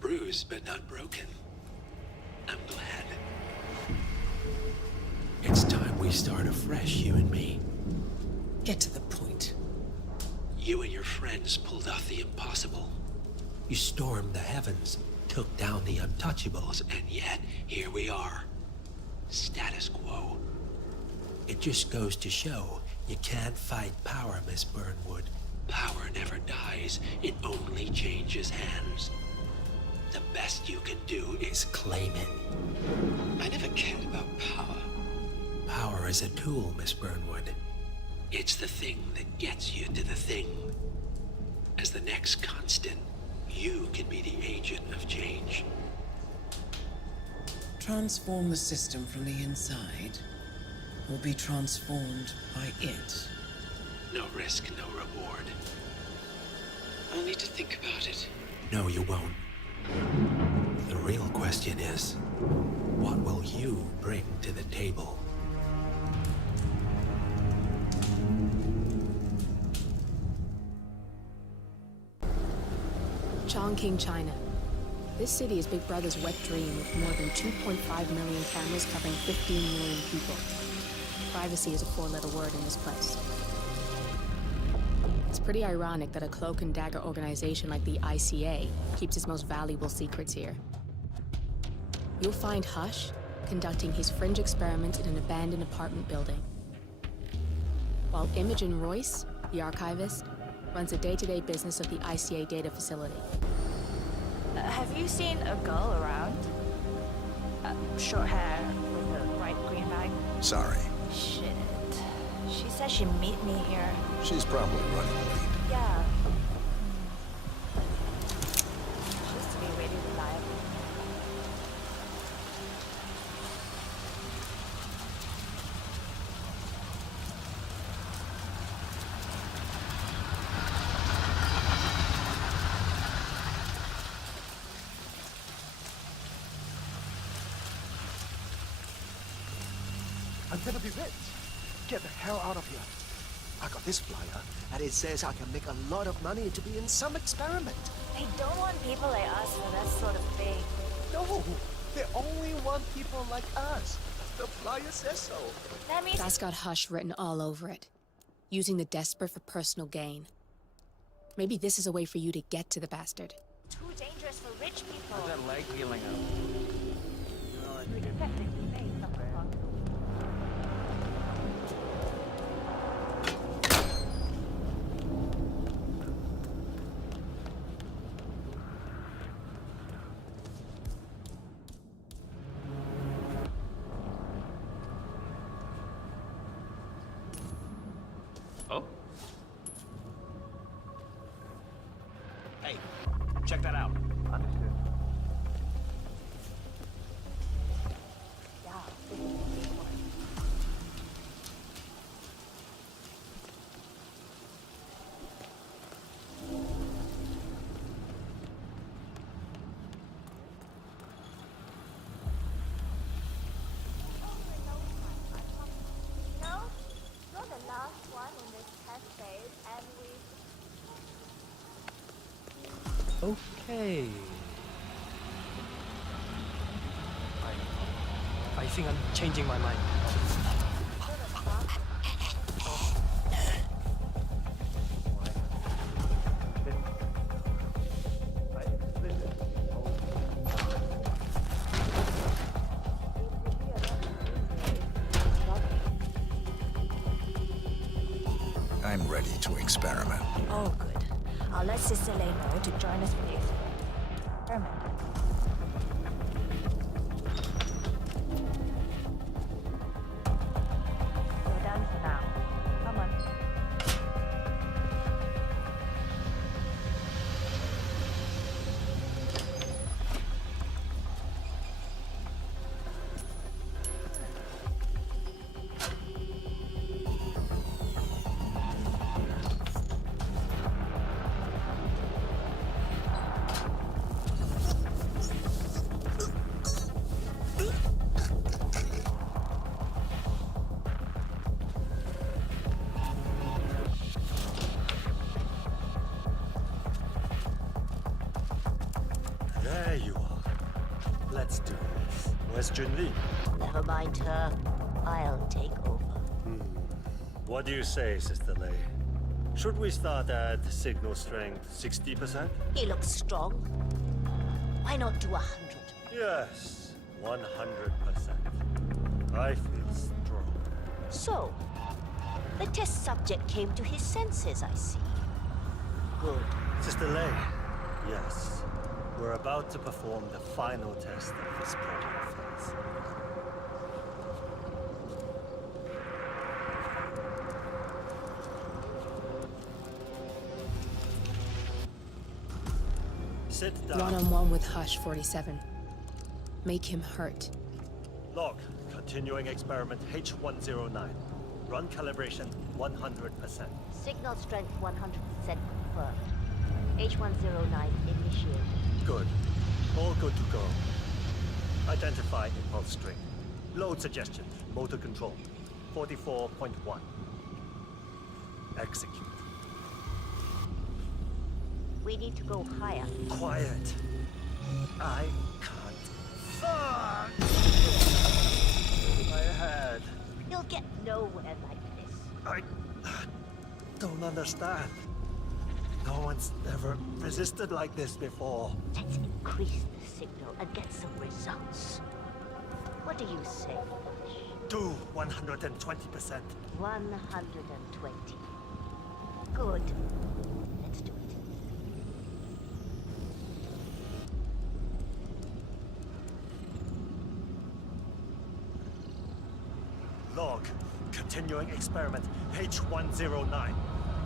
Bruised but not broken. I'm glad. It's time we start afresh, you and me. Get to the point. You and your friends pulled off the impossible. You stormed the heavens, took down the untouchables, And yet, here we are. Status quo. it just goes to show you can't fight power, Miss Burnwood. Power never dies, it only changes hands. The best you can do is Claim it. I never cared about power. Power is a tool, Miss Burnwood. It's the thing that gets you to the thing. As the next constant, you can be the agent of change. Transform the system from the inside, or be transformed by it. No risk, no reward. I'll need to think about it. No, you won't. The real question is, what will you bring to the table? Chongqing, China. This city is Big Brother's wet dream with more than 2.5 million cameras covering 15 million people. Privacy is a four-letter word in this place. It's pretty ironic that a cloak and dagger organization like the ICA keeps its most valuable secrets here. You'll find Hush conducting his fringe experiments in an abandoned apartment building, while Imogen Royce, the archivist, runs the day-to-day business of the ICA data facility. Have you seen a girl around? Short hair with a bright green bag? Sorry. Shit. She said she'd meet me here. She's probably running late. Yeah. She used to be really reliable. I'm gonna be rich. Get the hell out of here. I got this flyer, and it says I can make a lot of money to be in some experiment. They don't want people like us for that sort of thing. No, they only want people like us. The flyer says so. That means That's got Hush written all over it. Using the desperate for personal gain. Maybe this is a way for you to get to the bastard. too dangerous for rich people. How's that leg healing up? We detected the name of the hospital. Oh? Hey, check that out. Understood. Yeah, this is the big one. No, you're the last one in this test phase, and we... Okay. I think I'm changing my mind. I'm ready to experiment. Oh, good. I'll let Sister Lay know to join us for the experiment. We're done for now. Come on. There you are. Let's do this. Where's Junli? Never mind her. I'll take over. What do you say, Sister Lei? Should we start at signal strength 60%? He looks strong. Why not do 100? Yes, 100%. I feel strong. So, the test subject came to his senses, I see. Good. Sister Lei, yes. We're about to perform the final test of this project phase. Sit down. One-on-one with Hush 47. Make him hurt. Log, continuing experiment H109. Run calibration 100%. Signal strength 100% confirmed. H109 initiated. Good. All good to go. Identify impulse string. Load suggestion. Motor control. 44.1. Execute. We need to go higher. Quiet. I can't. Fuck! My head. You'll get nowhere like this. I don't understand. No one's ever resisted like this before. Let's increase the signal and get some results. What do you say, Hush? Do 120%. 120. Good. Let's do it. Log, continuing experiment H109.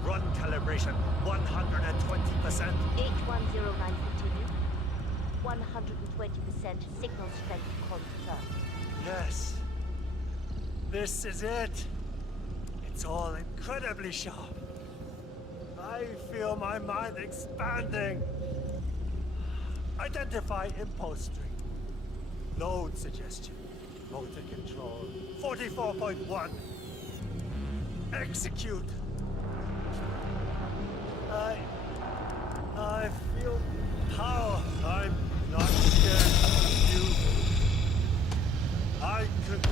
Run calibration 120%. H109 continue. 120% signal strength confirmed. Yes. This is it. It's all incredibly sharp. I feel my mind expanding. Identify impulse string. Load suggestion. Motor control 44.1. Execute. I feel power. I'm not scared. I could.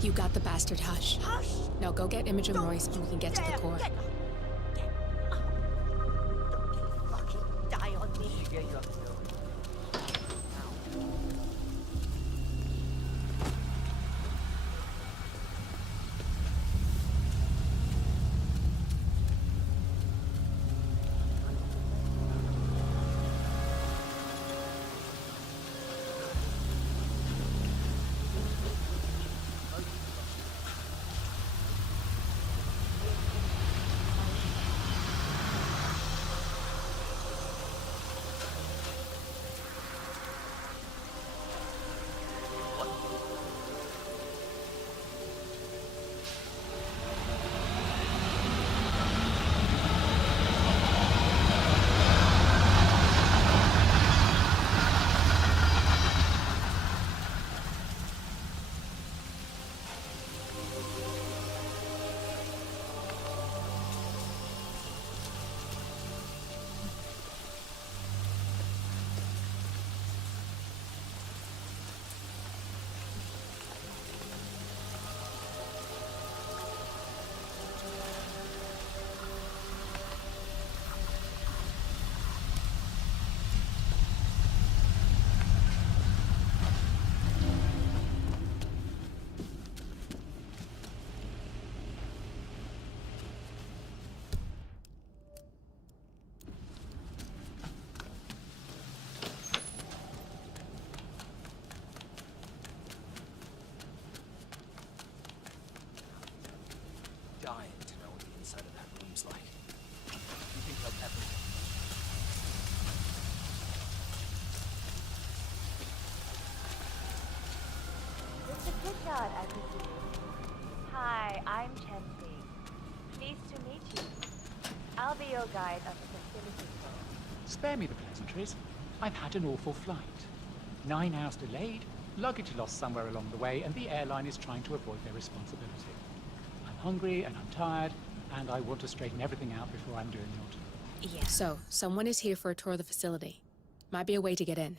You got the bastard, Hush. Hush! Now go get Imogen Royce and we can get to the core. Get up. Fucking die on me. Yeah, you have to go. Hi, I'm Chen Li. Pleased to meet you. I'll be your guide on the facility tour. Spare me the pleasantries. I've had an awful flight. 9 hours delayed, luggage lost somewhere along the way, and the airline is trying to avoid their responsibility. I'm hungry and I'm tired, and I want to straighten everything out before I'm doing your tour. Yeah. So, someone is here for a tour of the facility. Might be a way to get in.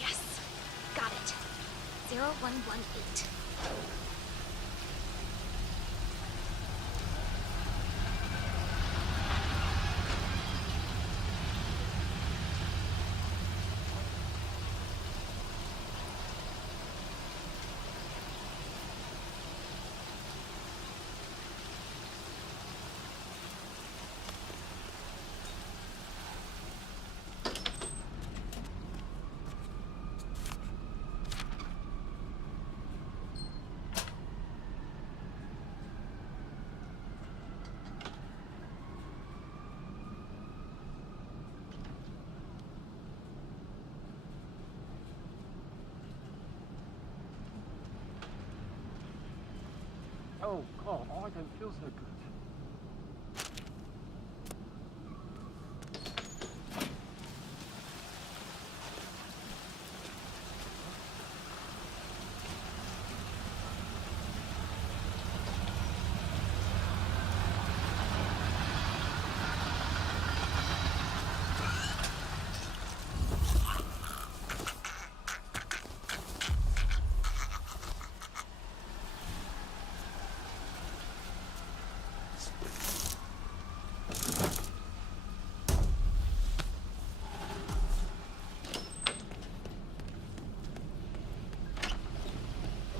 Yes! Got it. 0118. Oh, God, I don't feel so good.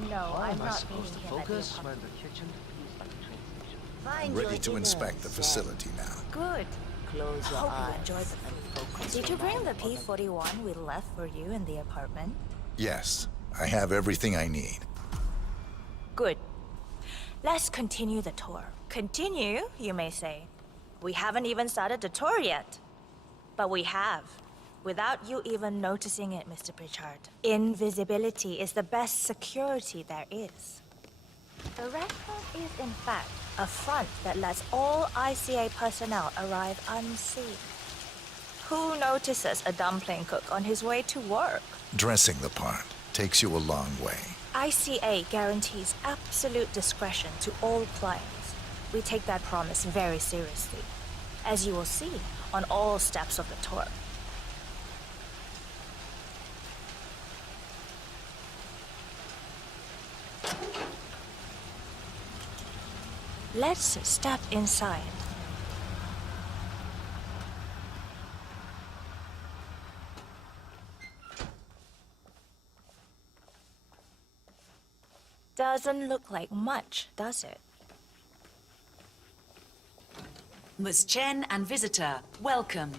No, How I'm am I not supposed to meeting him at the focus when apartment. the kitchen feels like a train station? I'm ready to inspect the facility now. Good. Close your Hope eyes you enjoyed the food. and focus Did you your bring the mind on P-41 we left for you in the apartment? Yes, I have everything I need. Good. Let's continue the tour. Continue, you may say. We haven't even started the tour yet. But we have. Without you even noticing it, Mr. Pritchard. Invisibility is the best security there is. The restaurant is, in fact, a front that lets all ICA personnel arrive unseen. Who notices a dumpling cook on his way to work? Dressing the part takes you a long way. ICA guarantees absolute discretion to all clients. We take that promise very seriously, as you will see on all steps of the tour. Let's step inside. Doesn't look like much, does it? Ms. Chen and visitor, welcome.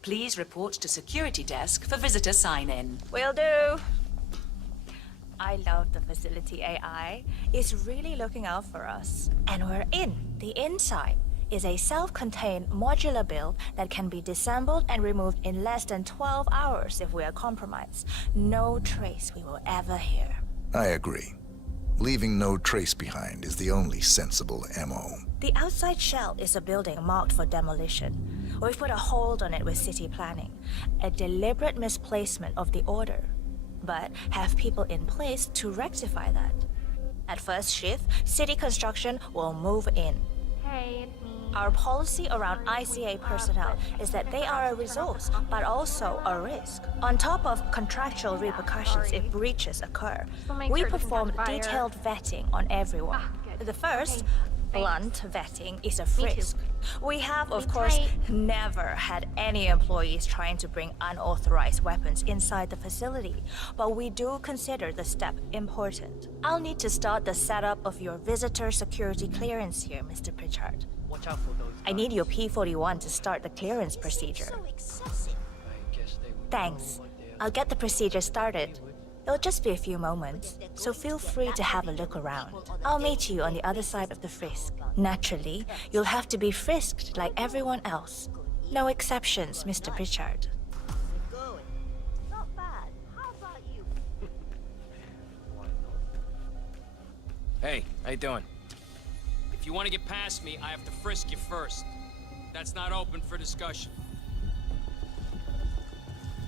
Please report to security desk for visitor sign-in. Will do. I love the facility AI. It's really looking out for us. And we're in. The inside is a self-contained modular build that can be disassembled and removed in less than 12 hours if we are compromised. No trace we will ever hear. I agree. Leaving no trace behind is the only sensible MO. The outside shell is a building marked for demolition. We've put a hold on it with city planning. A deliberate misplacement of the order. But have people in place to rectify that. At first shift, city construction will move in. Hey, it's me. Our policy around ICA personnel is that they are a resource, but also a risk. On top of contractual repercussions if breaches occur, we perform detailed vetting on everyone. The first, Okay, blunt vetting, is a Me too. frisk. We have, of Hang course, tight. never had any employees trying to bring unauthorized weapons inside the facility, but we do consider the step important. I'll need to start the setup of your visitor security clearance here, Mr. Pritchard. Watch out for those. I need your P-41 to start the clearance procedure. So excessive. I guess they would Thanks. know what they are I'll get the procedure started. It'll just be a few moments, so feel free to have a look around. I'll meet you on the other side of the frisk. Naturally, you'll have to be frisked like everyone else. No exceptions, Mr. Pritchard. Going. Not bad. How about you? Hey, how you doing? If you want to get past me, I have to frisk you first. That's not open for discussion.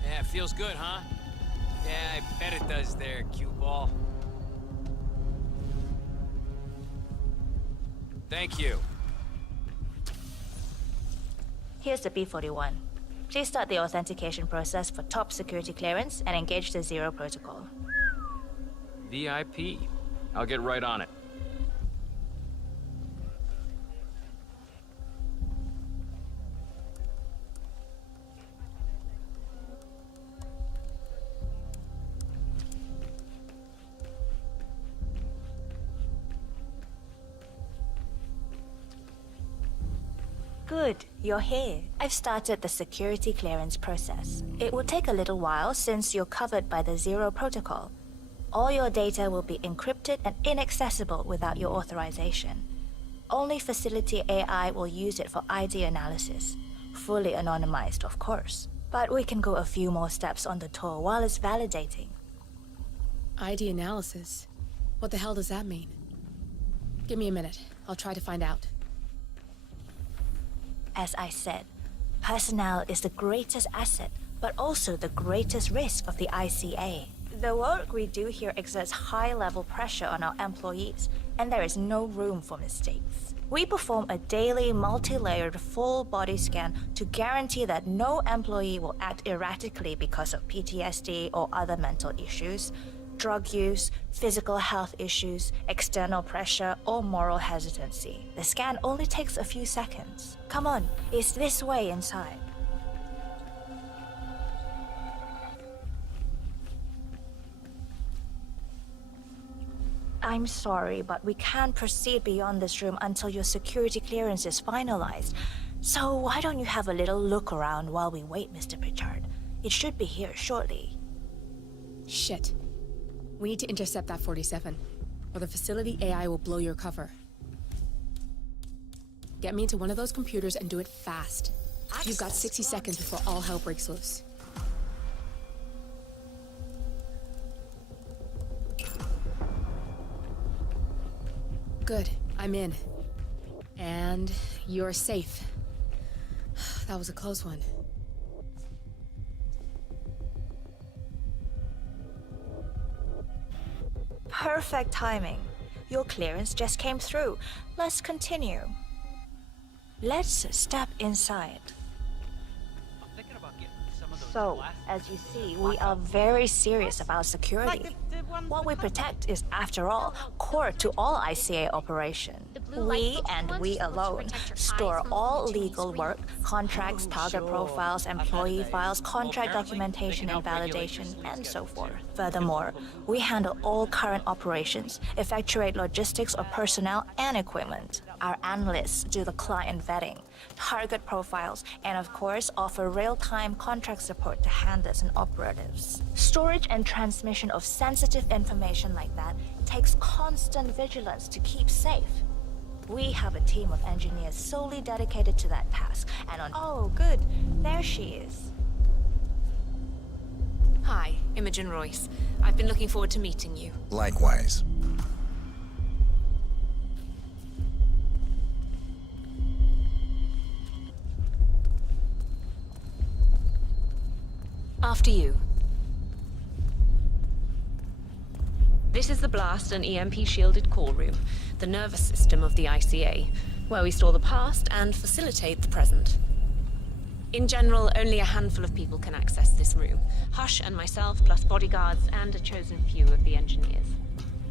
Yeah, feels good, huh? Yeah, I bet it does there, cue ball. Thank you. Here's the P-41. Please start the authentication process for top security clearance and engage the Zero Protocol. VIP. I'll get right on it. Good, you're here. I've started the security clearance process. It will take a little while since you're covered by the Zero Protocol. All your data will be encrypted and inaccessible without your authorization. Only facility AI will use it for ID analysis. Fully anonymized, of course. But we can go a few more steps on the tour while it's validating. ID analysis? What the hell does that mean? Give me a minute. I'll try to find out. As I said, personnel is the greatest asset, but also the greatest risk of the ICA. The work we do here exerts high-level pressure on our employees, and there is no room for mistakes. We perform a daily, multi-layered, full-body scan to guarantee that no employee will act erratically because of PTSD or other mental issues, drug use, physical health issues, external pressure, or moral hesitancy. The scan only takes a few seconds. Come on, it's this way inside. I'm sorry, but we can't proceed beyond this room until your security clearance is finalized. So why don't you have a little look around while we wait, Mr. Pritchard? It should be here shortly. Shit. We need to intercept that 47, or the facility AI will blow your cover. Get me into one of those computers and do it fast. You've got 60 seconds before all hell breaks loose. Good, I'm in. And you're safe. That was a close one. Perfect timing. Your clearance just came through. Let's continue. Let's step inside. So, as you see, we are very serious about security. What we protect is, after all, core to all ICA operation. We, and we alone, store all legal work, contracts, target profiles, employee files, contract documentation and validation, and so forth. Furthermore, we handle all current operations, effectuate logistics of personnel and equipment. Our analysts do the client vetting, target profiles, and of course offer real-time contract support to handlers and operatives. Storage and transmission of sensitive information like that takes constant vigilance to keep safe. We have a team of engineers solely dedicated to that task, and on— Oh, good. There she is. Hi, Imogen Royce. I've been looking forward to meeting you. Likewise. After you. This is the blast and EMP-shielded call room, the nervous system of the ICA, where we store the past and facilitate the present. In general, only a handful of people can access this room. Hush and myself, plus bodyguards and a chosen few of the engineers.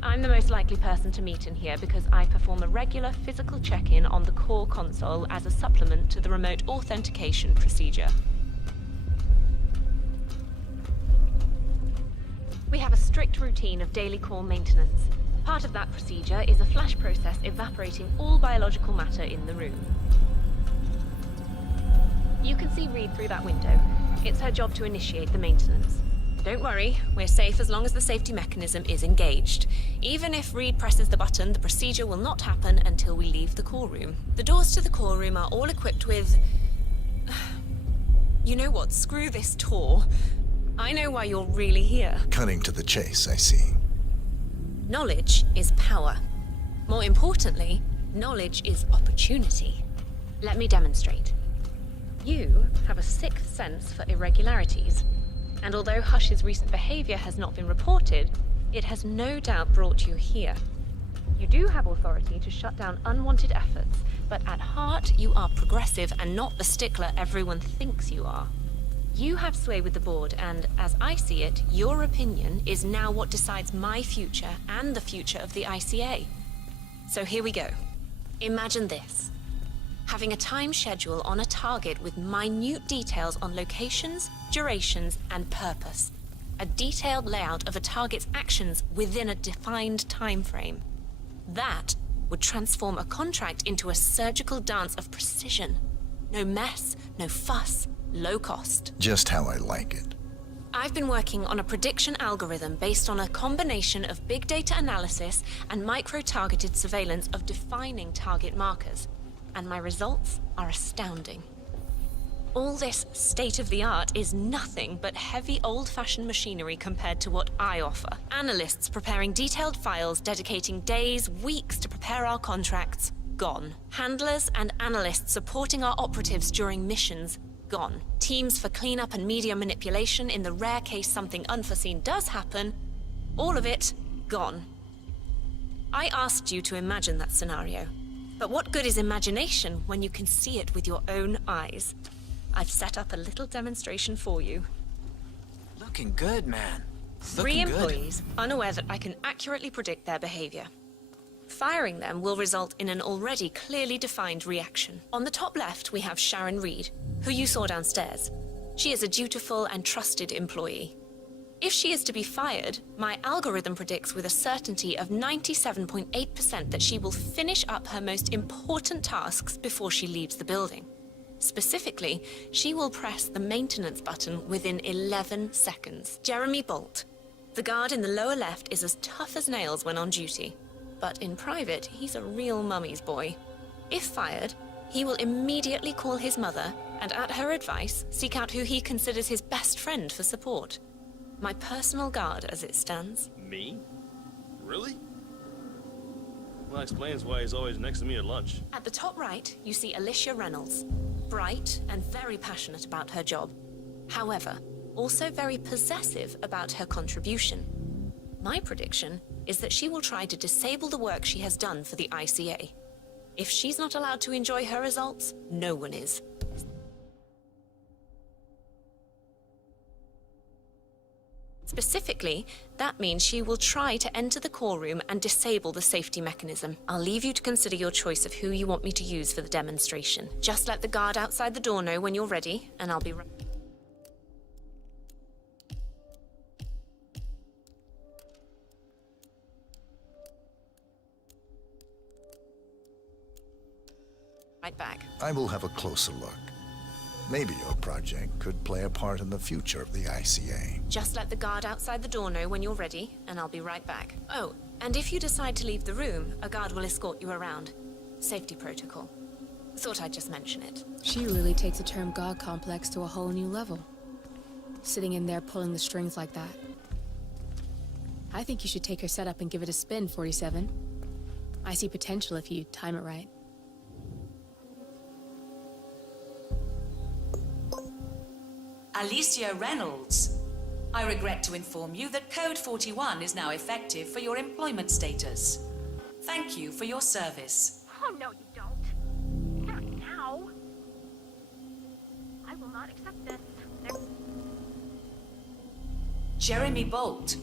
I'm the most likely person to meet in here because I perform a regular physical check-in on the core console as a supplement to the remote authentication procedure. We have a strict routine of daily core maintenance. Part of that procedure is a flash process evaporating all biological matter in the room. You can see Reed through that window. It's her job to initiate the maintenance. Don't worry, we're safe as long as the safety mechanism is engaged. Even if Reed presses the button, the procedure will not happen until we leave the core room. The doors to the core room are all equipped with... You know what? Screw this tour. I know why you're really here. Cutting to the chase, I see. Knowledge is power. More importantly, knowledge is opportunity. Let me demonstrate. You have a sixth sense for irregularities. And although Hush's recent behavior has not been reported, it has no doubt brought you here. You do have authority to shut down unwanted efforts, but at heart you are progressive and not the stickler everyone thinks you are. You have sway with the board, and as I see it, your opinion is now what decides my future and the future of the ICA. So here we go. Imagine this. Having a time schedule on a target with minute details on locations, durations, and purpose. A detailed layout of a target's actions within a defined time frame. That would transform a contract into a surgical dance of precision. No mess, no fuss, low cost. Just how I like it. I've been working on a prediction algorithm based on a combination of big data analysis and micro-targeted surveillance of defining target markers. And my results are astounding. All this state-of-the-art is nothing but heavy old-fashioned machinery compared to what I offer. Analysts preparing detailed files, dedicating days, weeks to prepare our contracts, gone. Handlers and analysts supporting our operatives during missions, gone. Teams for cleanup and media manipulation in the rare case something unforeseen does happen, all of it, gone. I asked you to imagine that scenario. But what good is imagination when you can see it with your own eyes? I've set up a little demonstration for you. Looking good, man. Three Looking good. employees, unaware that I can accurately predict their behavior. Firing them will result in an already clearly defined reaction. On the top left, we have Sharon Reed, who you saw downstairs. She is a dutiful and trusted employee. If she is to be fired, my algorithm predicts with a certainty of 97.8% that she will finish up her most important tasks before she leaves the building. Specifically, she will press the maintenance button within 11 seconds. Jeremy Bolt. The guard in the lower left is as tough as nails when on duty. But in private, he's a real mummy's boy. If fired, he will immediately call his mother and, at her advice, seek out who he considers his best friend for support. My personal guard, as it stands. Me? Really? Well, that explains why he's always next to me at lunch. At the top right, you see Alicia Reynolds. Bright and very passionate about her job. However, also very possessive about her contribution. My prediction is that she will try to disable the work she has done for the ICA. If she's not allowed to enjoy her results, no one is. Specifically, that means she will try to enter the core room and disable the safety mechanism. I'll leave you to consider your choice of who you want me to use for the demonstration. Just let the guard outside the door know when you're ready, and I'll be right back. I will have a closer look. Maybe your project could play a part in the future of the ICA. Just let the guard outside the door know when you're ready, and I'll be right back. Oh, and if you decide to leave the room, a guard will escort you around. Safety protocol. Thought I'd just mention it. She really takes the term God complex to a whole new level. Sitting in there pulling the strings like that. I think you should take her setup and give it a spin, 47. I see potential if you time it right. Alicia Reynolds. I regret to inform you that Code 41 is now effective for your employment status. Thank you for your service. Oh, no, you don't. Not now. I will not accept this. Jeremy Bolt.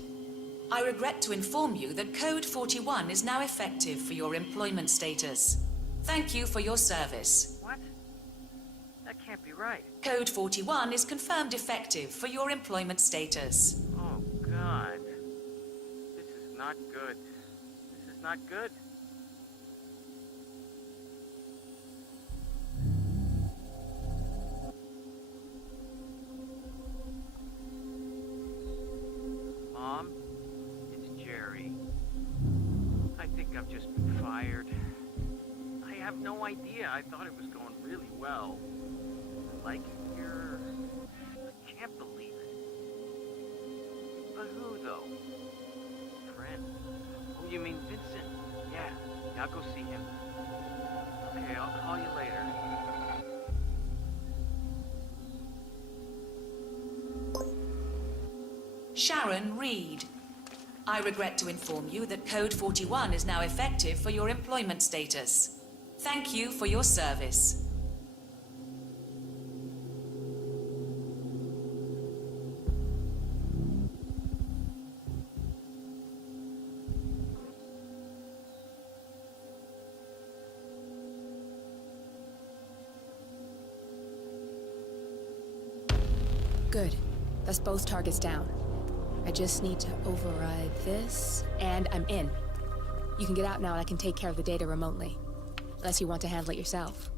I regret to inform you that Code 41 is now effective for your employment status. Thank you for your service. What? That can't be right. Code 41 is confirmed effective for your employment status. Oh, God. This is not good. This is not good. Mom, it's Jerry. I think I've just been fired. I have no idea. I thought it was going really well. I like it here. I can't believe it. But who, though? Friend. Oh, you mean Vincent? Yeah, I'll go see him. Okay, I'll call you later. Sharon Reed. I regret to inform you that Code 41 is now effective for your employment status. Thank you for your service. Good. That's both targets down. I just need to override this, and I'm in. You can get out now and I can take care of the data remotely. Unless you want to handle it yourself.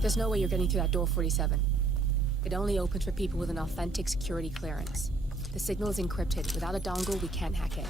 There's no way you're getting through that door 47. It only opens for people with an authentic security clearance. The signal is encrypted. Without a dongle, we can't hack it.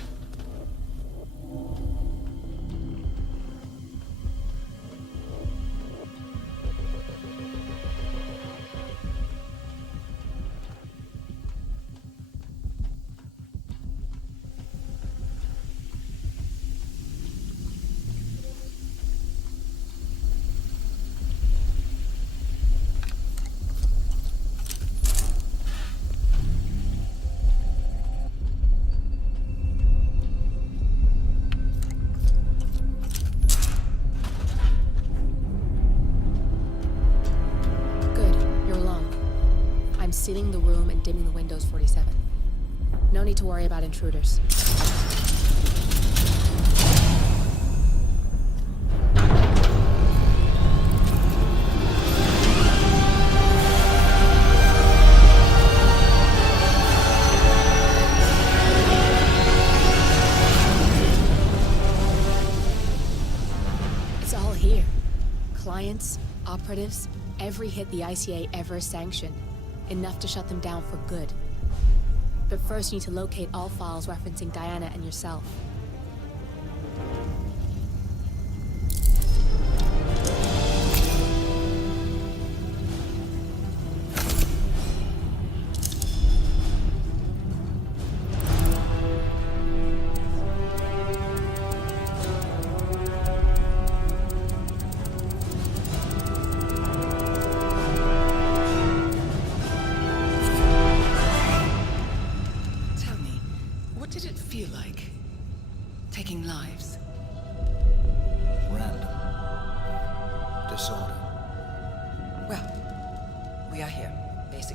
Sealing the room and dimming the windows 47. No need to worry about intruders. It's all here. Clients, operatives, every hit the ICA ever sanctioned. Enough to shut them down for good. But first you need to locate all files referencing Diana and yourself.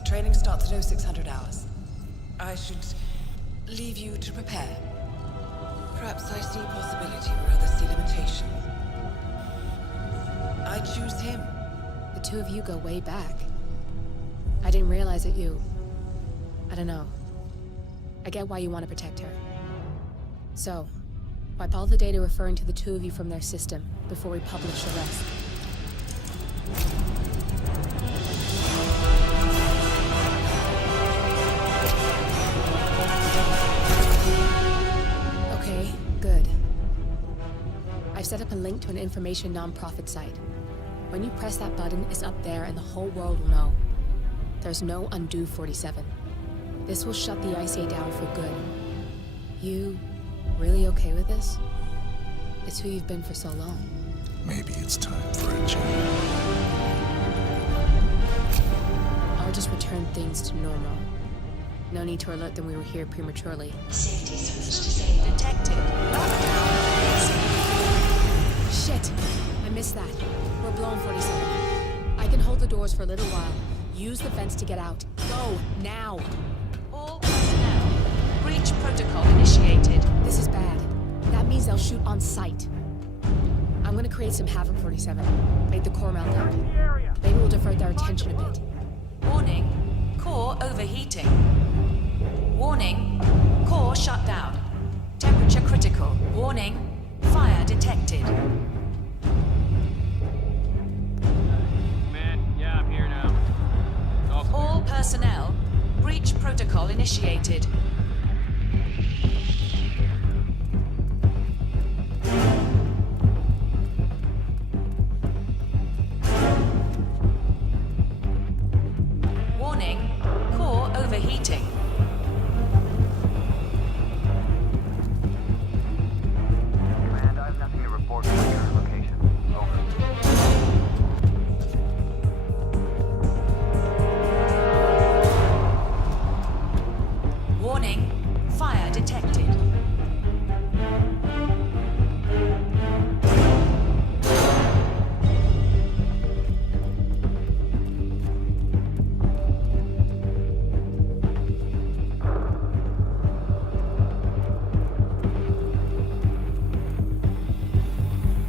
Training starts at 0600 hours. I should leave you to prepare. Perhaps I see possibility where others see limitation. I choose him. The two of you go way back. I didn't realize that you... I don't know. I get why you want to protect her. So, wipe all the data referring to the two of you from their system before we publish the rest. Okay, good. I've set up a link to an information non-profit site. When you press that button, it's up there and the whole world will know. There's no undo 47. This will shut the ICA down for good. You really okay with this? It's who you've been for so long. Maybe it's time for a change. I'll just return things to normal. No need to alert them we were here prematurely. Safety sensors detected. Lockdown. Shit! I missed that. We're blown, 47. I can hold the doors for a little while. Use the vents to get out. Go, now! All personnel. Breach protocol initiated. This is bad. That means they'll shoot on sight. I'm gonna create some havoc, 47. Make the core melt down. Maybe we'll divert their attention a bit. Warning. Core overheating. Warning. Core shut down. Temperature critical. Warning. Fire detected. Man, yeah, I'm here now. All personnel. Breach protocol initiated. Warning. Core overheating. Command, I have nothing to report from your location. Over. Warning. Fire detected.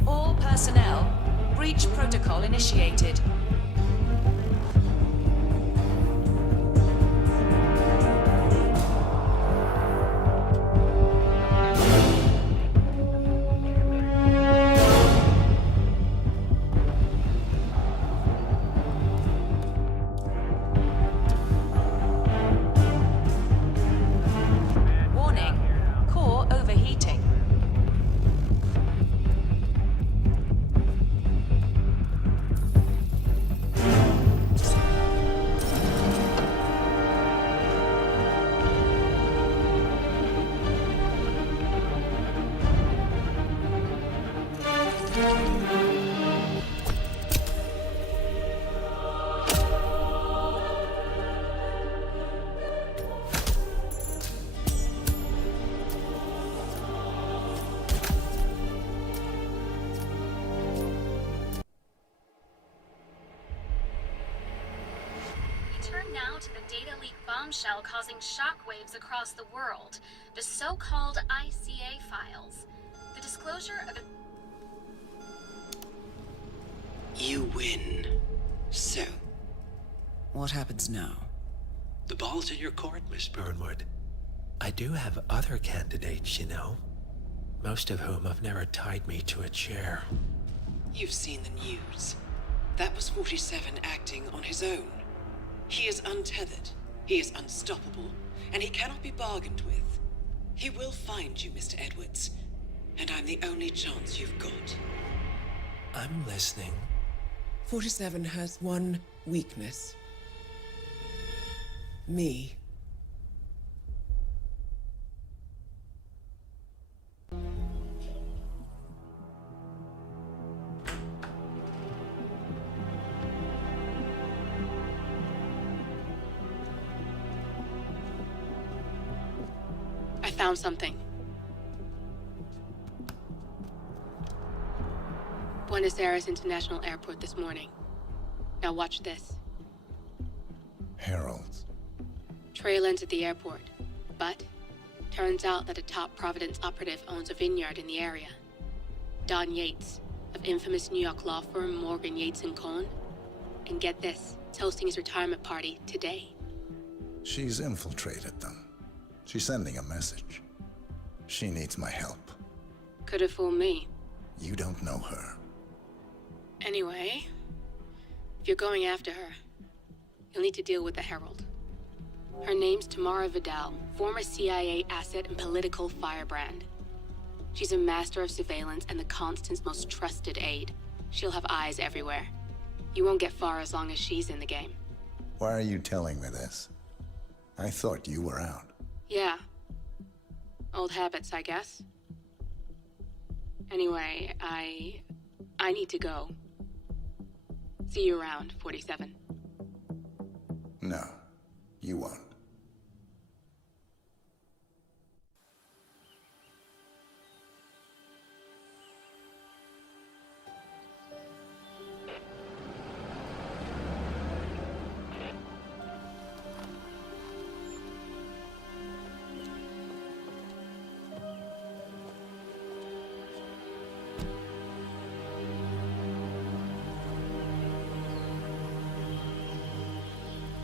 All personnel. Breach protocol initiated. Warning. Core overheating. We turn now to the data leak bombshell causing shockwaves across the world, the so-called ICA files. The disclosure of You win. So, What happens now? the ball's in your court, Miss Burnwood, I do have other candidates, you know. Most of whom have never tied me to a chair. You've seen the news. That was 47 acting on his own. He is untethered, he is unstoppable, and he cannot be bargained with. He will find you, Mr. Edwards, and I'm the only chance you've got. I'm listening. 47 has one weakness. Me. I found something. Buenos Aires International Airport this morning. Now watch this. Harold. Trail ends at the airport, but turns out that a top Providence operative owns a vineyard in the area. Don Yates, of infamous New York law firm Morgan, Yates & Cohn. And get this, is hosting his retirement party today. She's infiltrated them. She's sending a message. She needs my help. Could have fooled me. You don't know her. Anyway, If you're going after her, you'll need to deal with the Herald. Her name's Tamara Vidal, former CIA asset and political firebrand. She's a master of surveillance and the Constant's most trusted aide. She'll have eyes everywhere. You won't get far as long as she's in the game. Why are you telling me this? I thought you were out. Yeah. Old habits, I guess. Anyway, I need to go. See you around, 47. No, you won't.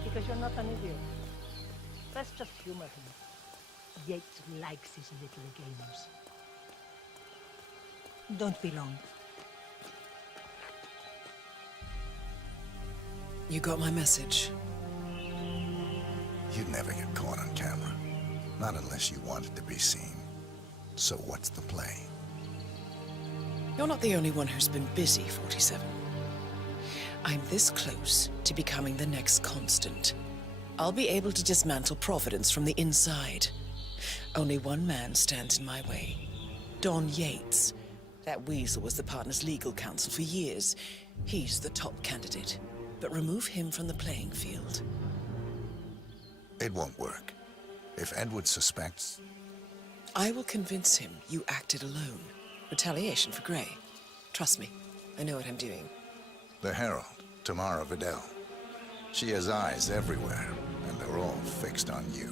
Because you're not an idiot. Let's just humor him. Yates likes his little games. Don't be long. You got my message. You'd never get caught on camera. Not unless you wanted to be seen. So what's the play? You're not the only one who's been busy, 47. I'm this close to becoming the next Constant. I'll be able to dismantle Providence from the inside. Only one man stands in my way. Don Yates. That weasel was the partner's legal counsel for years. He's the top candidate. But remove him from the playing field. It won't work. If Edward suspects... I will convince him you acted alone. Retaliation for Gray. Trust me, I know what I'm doing. The Herald, Tamara Vidal. She has eyes everywhere, and they're all fixed on you.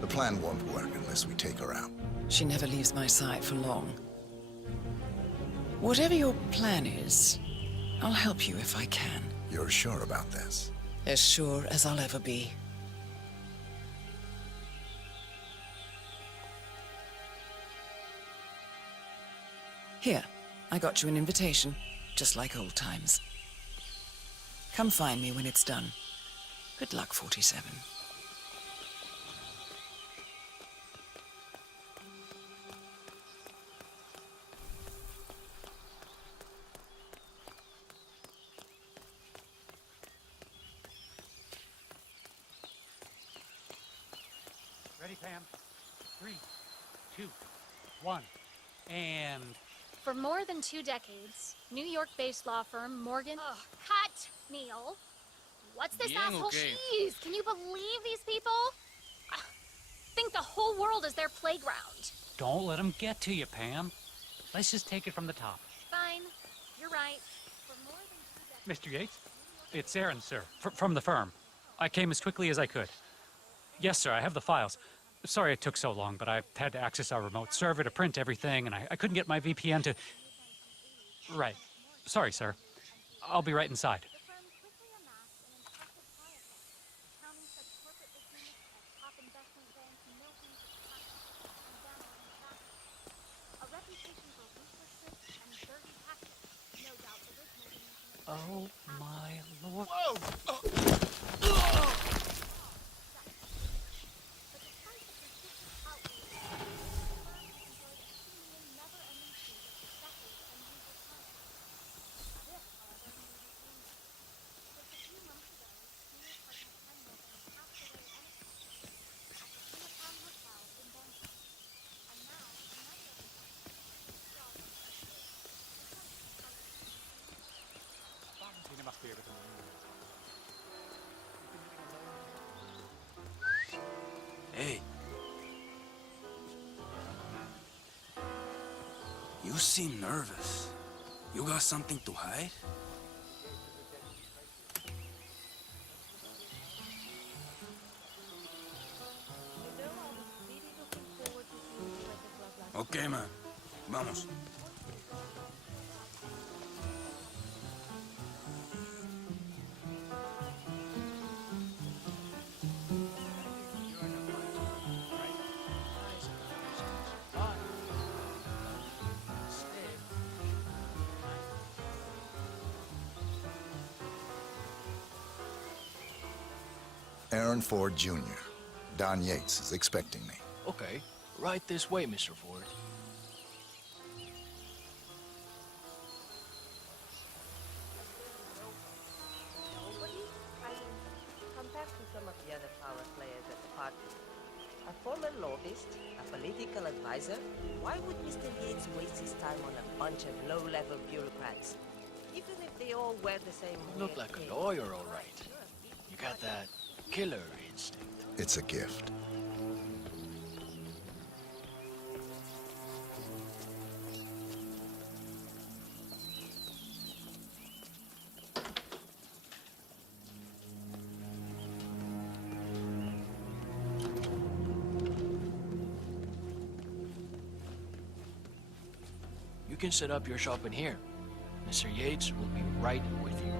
The plan won't work unless we take her out. She never leaves my side for long. Whatever your plan is, I'll help you if I can. You're sure about this? As sure as I'll ever be. Here, I got you an invitation, just like old times. Come find me when it's done. Good luck, 47. Ready, Pam? 3, 2, 1, and... For more than 2 decades, New York-based law firm Morgan... Ugh, cut, Neil. What's this asshole? Jeez, can you believe these people? Think the whole world is their playground. Don't let him get to you, Pam. Let's just take it from the top. Fine, you're right. For more than 2 decades... Mr. Yates? It's Aaron, sir, from the firm. I came as quickly as I could. Yes, sir, I have the files. Sorry it took so long, but I had to access our remote server to print everything, and I couldn't get my VPN to... Right. Sorry, sir. I'll be right inside. Oh, my lord. Hey. You seem nervous. You got something to hide? Okay, man. Vamos. Aaron Ford Jr. Don Yates is expecting me. Okay. Right this way, Mr. Ford. Compared to some of the other power players at the party, a former lobbyist, a political advisor, why would Mr. Yates waste his time on a bunch of low-level bureaucrats? Even if they all wear the same... You look like a lawyer, all right. You got that killer instinct. It's a gift. You can set up your shop in here. Mr. Yates will be right with you.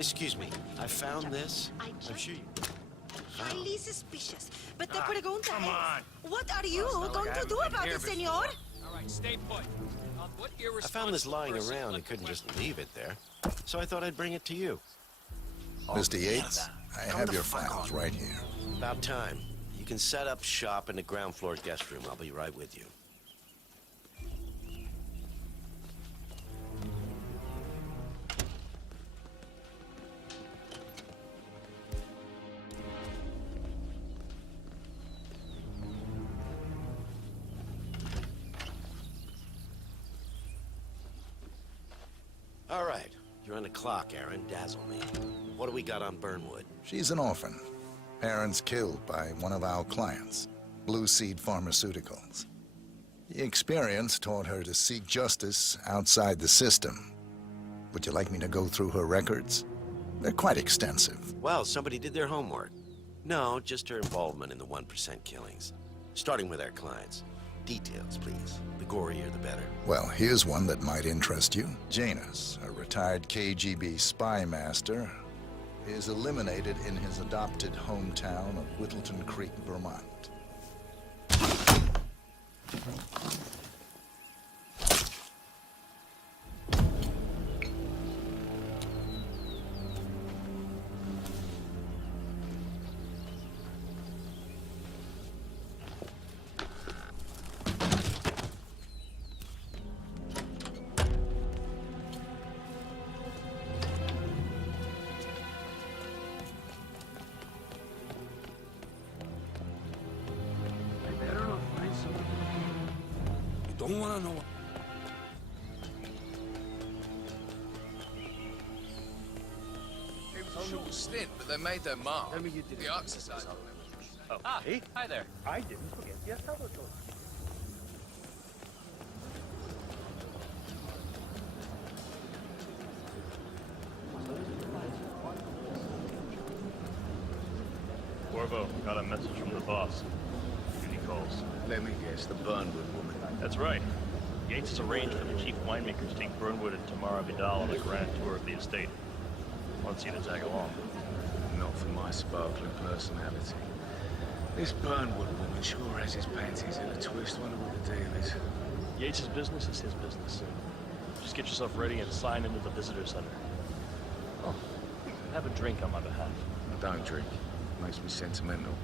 Excuse me, I found this. I'm sure you... Highly suspicious. But the Ah, pregunta come es, on. what are you Oh, it's not like going I to haven't do been about here it, before. senor? All right, stay put. What I found this lying around and couldn't just leave it there. So I thought I'd bring it to you. Mr. Yates, I have your files right here. About time. You can set up shop in the ground floor guest room. I'll be right with you. All right. You're on the clock, Aaron. Dazzle me. What do we got on Burnwood? She's an orphan. Aaron's killed by one of our clients, Blue Seed Pharmaceuticals. The experience taught her to seek justice outside the system. Would you like me to go through her records? They're quite extensive. Well, somebody did their homework. No, just her involvement in the 1% killings. Starting with our clients. Details, please. The gorier, the better. Well, here's one that might interest you. Janus, a retired KGB spy master, is eliminated in his adopted hometown of Whittleton Creek, Vermont. Don't want to know. It was a short stint, but they made their mark. The Ark Society. Oh, hey? Hi there. I didn't forget the Salvatore. Corvo, got a message from the boss. Duty calls. Let me guess, the Burnwood woman. That's right. Yates has arranged for the chief winemakers to take Burnwood and Tamara Vidal on a grand tour of the estate. Wants you to tag along. Not for my sparkling personality. This Burnwood woman sure has his panties in a twist. Wonder what the deal is. Yates' business is his business. Just get yourself ready and sign into the visitor center. Oh, have a drink on my behalf. I don't drink. Makes me sentimental.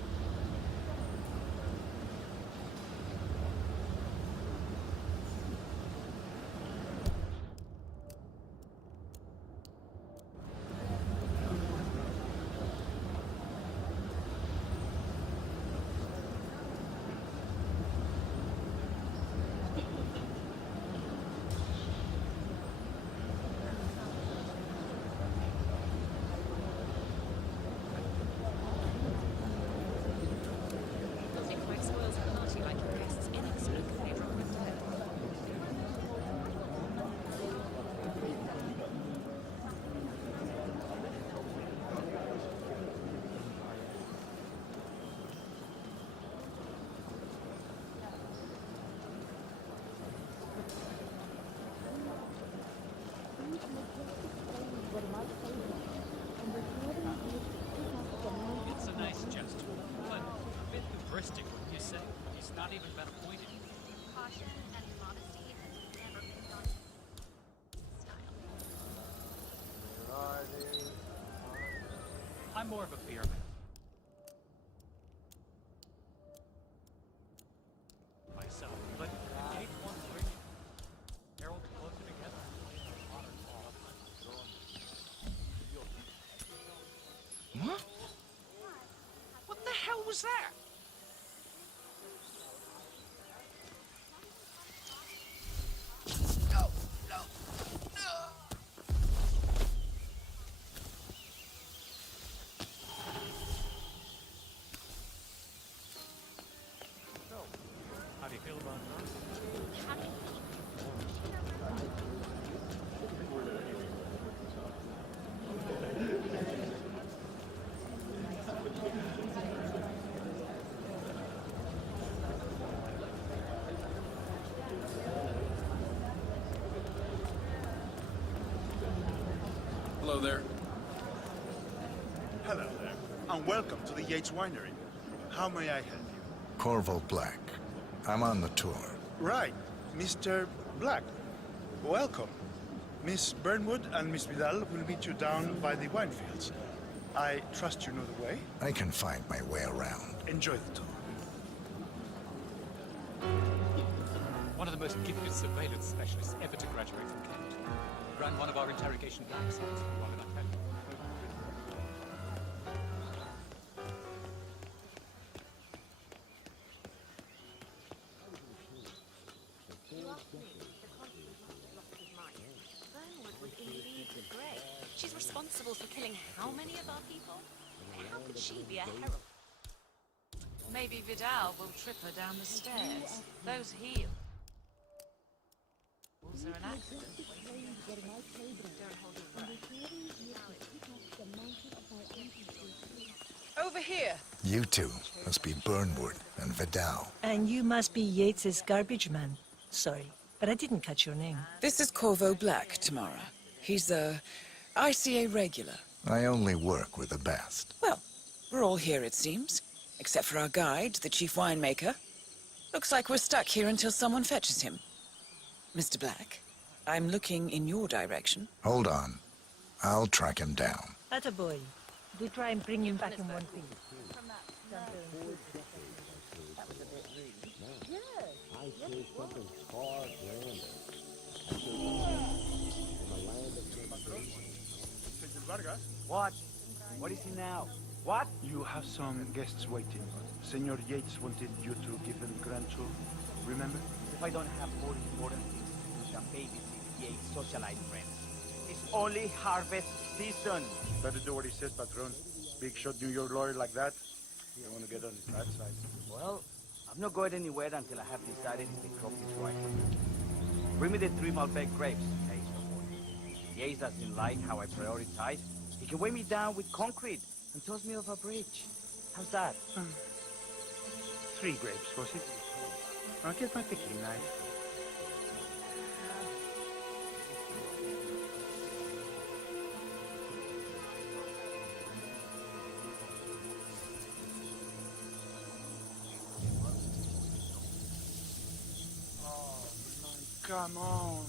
It's a nice gesture, but a bit hubristic, wouldn't you say? He's not even been appointed. Caution and modesty has never been done. I'm more of a beer man. Myself, but Yates wants to bring Harold closer together. What? What the hell was that? No, no, no. So, how do you feel about her? Hello there. Hello there, and welcome to the Yates Winery. How may I help you? Corvo Black. I'm on the tour. Right, Mr. Black. Welcome. Miss Burnwood and Miss Vidal will meet you down by the wine fields. I trust you know the way. I can find my way around. Enjoy the tour. One of the most gifted surveillance specialists ever to graduate from Kent. Ran one of our interrogation black sites. What did I tell you? Burnwood was indeed great. She's responsible for killing how many of our people? How could she be a heroine? Maybe Vidal will trip her down the stairs. Those heels are an accident. Don't hold your breath. Over here. You two must be Burnwood and Vidal. And you must be Yates's garbage man. Sorry, but I didn't catch your name. This is Corvo Black, Tamara. He's a ICA regular. I only work with the best. Well, we're all here, it seems. Except for our guide, the chief winemaker. Looks like we're stuck here until someone fetches him. Mr. Black, I'm looking in your direction. Hold on. I'll track him down. Attaboy. Do try and bring him back in one piece. What? What is he now? What? You have some guests waiting. Senor Yates wanted you to give them grand tour. Remember? If I don't have more important things than babysit Yates' socialite friends. It's only harvest season. Better do what he says, Patron. Big shot New York lawyer like that. You don't want to get on his bad side. Well, I'm not going anywhere until I have decided if the crop is right. Bring me the 3 Malbec grapes, okay? If Yates doesn't like how I prioritize, he can weigh me down with concrete and toss me off a bridge. How's that? 3 grapes, was it? I'll get my picking knife. come on.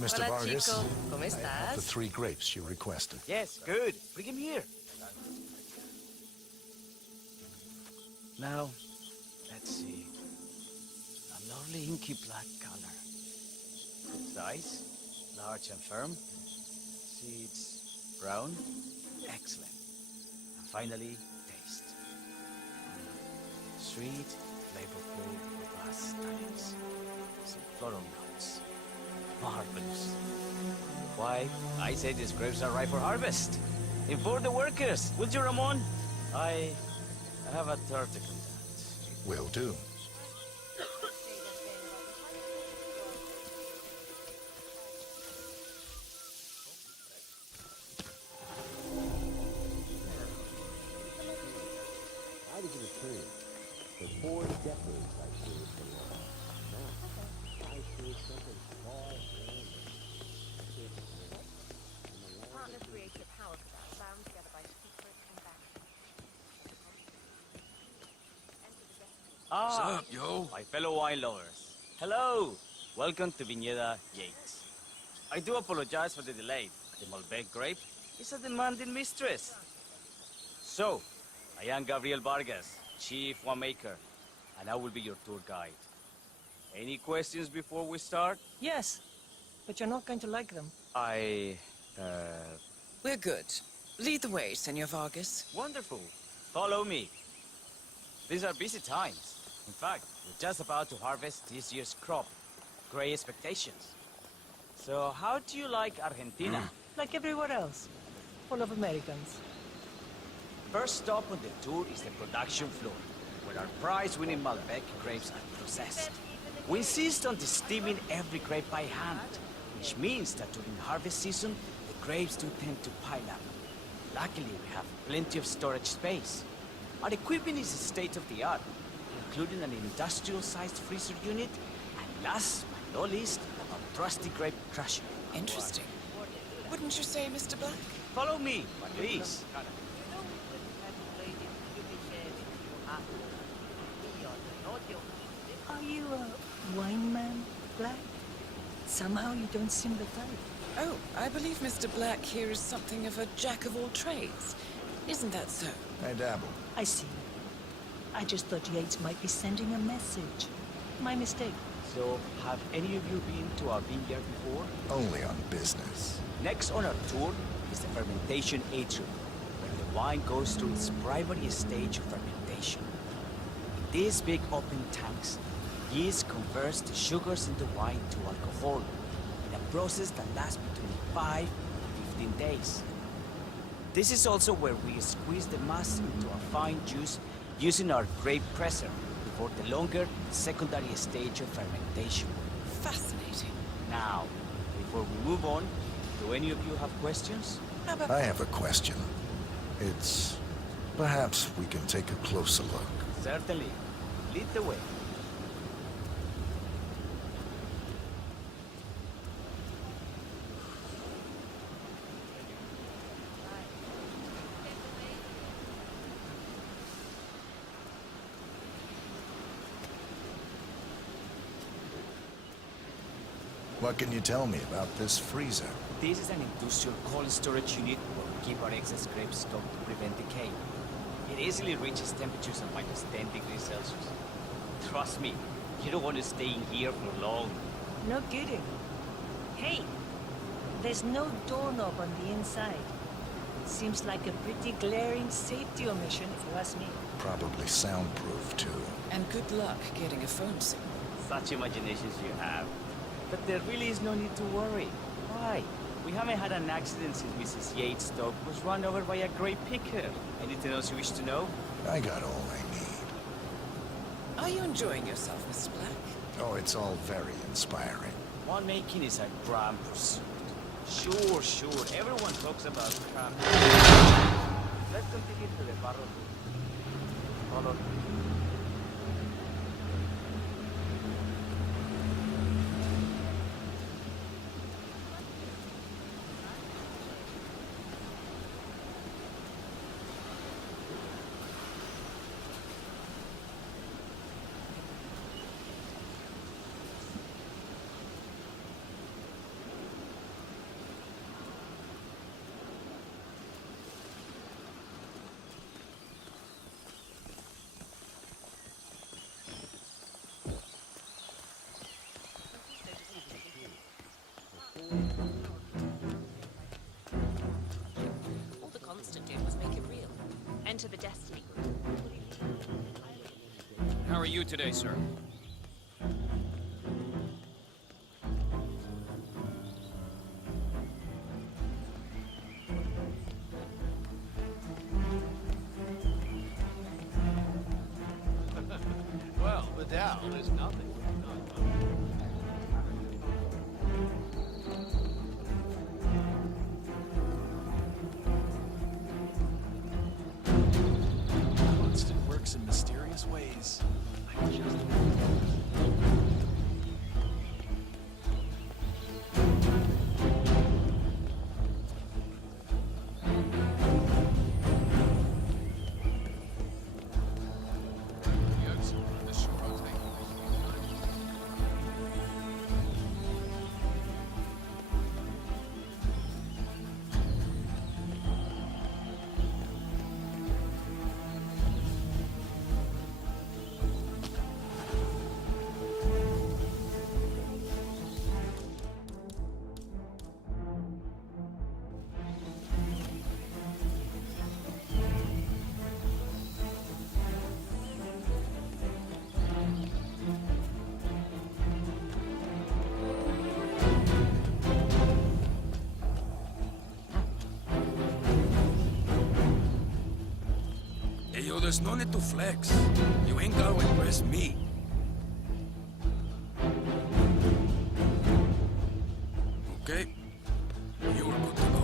Mr. Hola, Vargas, chico. ¿Cómo I have the estás? 3 grapes you requested. Yes, good. Bring him here. Now, let's see. A lovely inky black color. Size, large and firm. Seeds, brown. Excellent. And finally, taste. Sweet, flavorful, robust tannins. Some floral notes. Marvelous. Why, I say these grapes are ripe for harvest. Inform the workers, would you, Ramon? I have a third to contact. Will do. Why did you return? For 4 decades I served the law. Now, I serve something far grander. Partner created a power for that, bound together by secret and back. Ah, What's up, yo? my fellow wine lovers. Hello. Welcome to Viñeda Yates. I do apologize for the delay. The Malbec grape is a demanding mistress. So, I am Gabriel Vargas, Chief Winemaker, and I will be your tour guide. Any questions before we start? Yes, but you're not going to like them. We're good. Lead the way, Senor Vargas. Wonderful. Follow me. These are busy times. In fact, we're just about to harvest this year's crop. Great expectations. So, how do you like Argentina? Like everywhere else. Full of Americans. First stop on the tour is the production floor, where our prize-winning Malbec grapes are processed. We insist on steaming every grape by hand, which means that during harvest season, the grapes do tend to pile up. Luckily, we have plenty of storage space. Our equipment is state-of-the-art, including an industrial-sized freezer unit, and last but not least, a trusty grape crusher. Interesting. Wouldn't you say, Mr. Black? Follow me, please. Are you a wine man, Black? Somehow you don't seem the type. Oh, I believe Mr. Black here is something of a jack of all trades. Isn't that so? I dabble. I see. I just thought Yates might be sending a message. My mistake. So, have any of you been to our vineyard before? Only on business. Next on our tour is the fermentation atrium, where the wine goes through its primary stage of fermentation. In these big open tanks, Yeast converts the sugars in the wine to alcohol in a process that lasts between 5 to 15 days. This is also where we squeeze the mass into a fine juice using our grape presser before the longer secondary stage of fermentation. Fascinating. Now, before we move on, do any of you have questions? I have a question. It's... perhaps we can take a closer look. Certainly. Lead the way. What can you tell me about this freezer? This is an industrial cold storage unit where we keep our excess grapes stocked to prevent decay. It easily reaches temperatures of -10 degrees Celsius. Trust me, you don't want to stay in here for long. No kidding. Hey, there's no doorknob on the inside. Seems like a pretty glaring safety omission if you ask me. Probably soundproof, too. And good luck getting a phone signal. Such imaginations you have. But there really is no need to worry. Why? We haven't had an accident since Mrs. Yates' dog was run over by a grape picker. Anything else you wish to know? I got all I need. Are you enjoying yourself, Mr. Black? Oh, it's all very inspiring. Winemaking is a grand pursuit. Sure. Everyone talks about craft. Let's continue to the barrel. Follow me. All the Constant did was make it real. Enter the Destiny group. How are you today, sir? Well, Vidal is nothing. Constant works in mysterious ways. I just... Hey, yo, there's no need to flex. You ain't gotta impress me. Okay? You're good to go.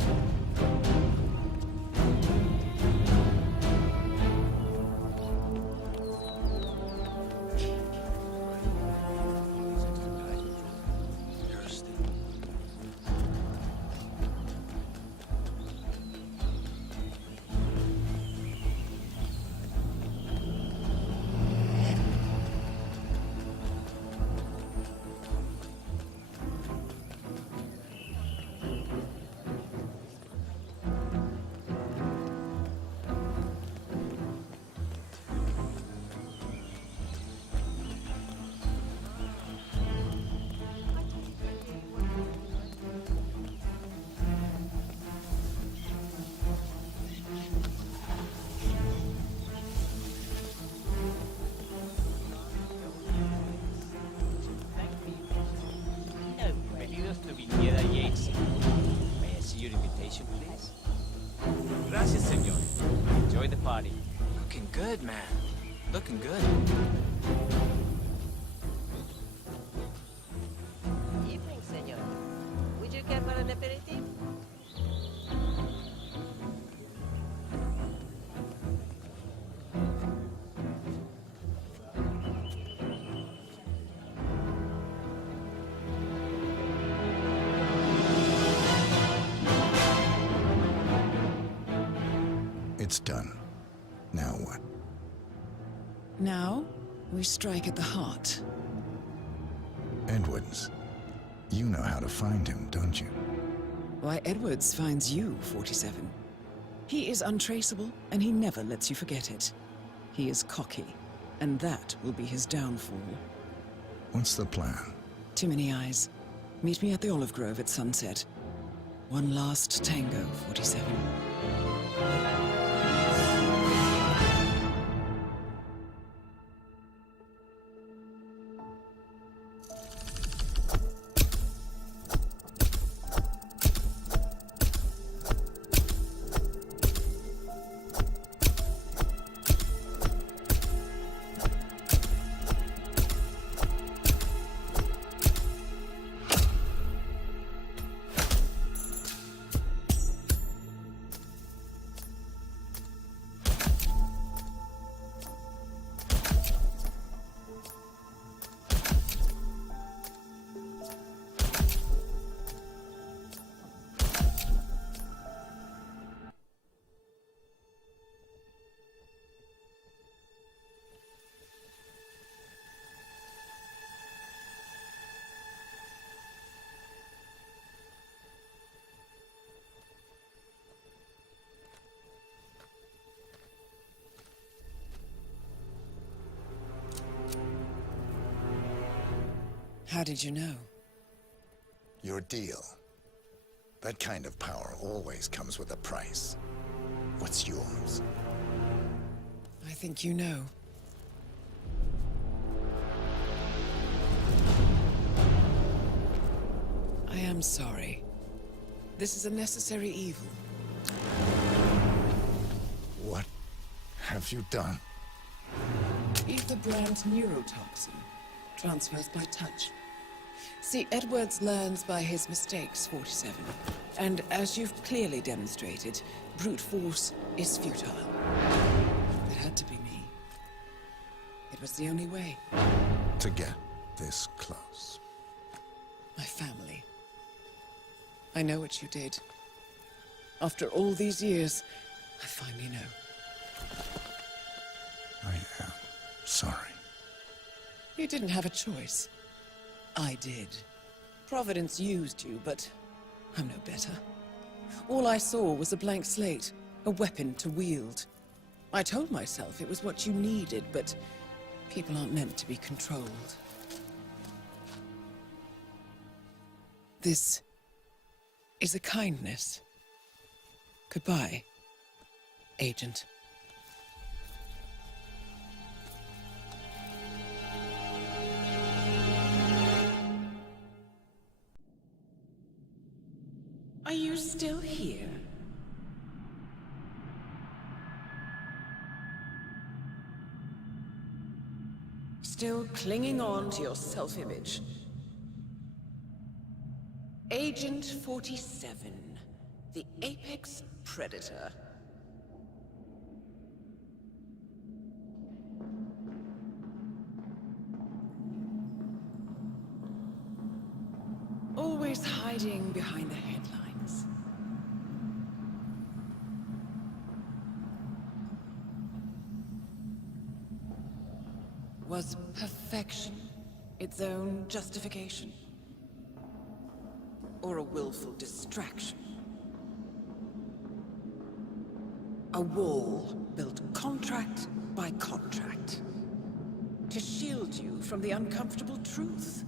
Bienvenidos to Viniera Yates. May I see your invitation, please? Gracias, senor. Enjoy the party. Looking good, man. Looking good. Evening, senor. Would you care for an aperitif? It's done. Now what? Now, we strike at the heart. Edwards. You know how to find him, don't you? Why, Edwards finds you, 47. He is untraceable, and he never lets you forget it. He is cocky, and that will be his downfall. What's the plan? Too many eyes. Meet me at the Olive Grove at sunset. One last tango, 47. How did you know? Your deal. That kind of power always comes with a price. What's yours? I think you know. I am sorry. This is a necessary evil. What have you done? Ether brand neurotoxin transfers by touch. See, Edwards learns by his mistakes, 47. And as you've clearly demonstrated, brute force is futile. It had to be me. It was the only way. To get this close. My family. I know what you did. After all these years, I finally know. I am sorry. You didn't have a choice. I did. Providence used you, but I'm no better. All I saw was a blank slate, a weapon to wield. I told myself it was what you needed, but people aren't meant to be controlled. This is a kindness. Goodbye, Agent. Are you still here? Still clinging on to your self-image? Agent 47, the apex predator. Always hiding behind the headlines. Was perfection its own justification? Or a willful distraction? A wall built contract by contract to shield you from the uncomfortable truth.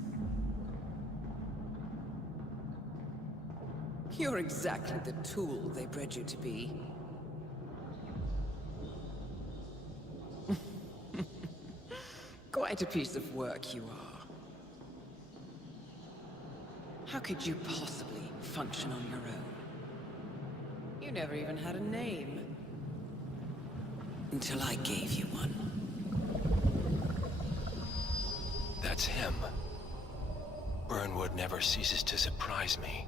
You're exactly the tool they bred you to be. Quite a piece of work you are. How could you possibly function on your own? You never even had a name. Until I gave you one. That's him. Burnwood never ceases to surprise me.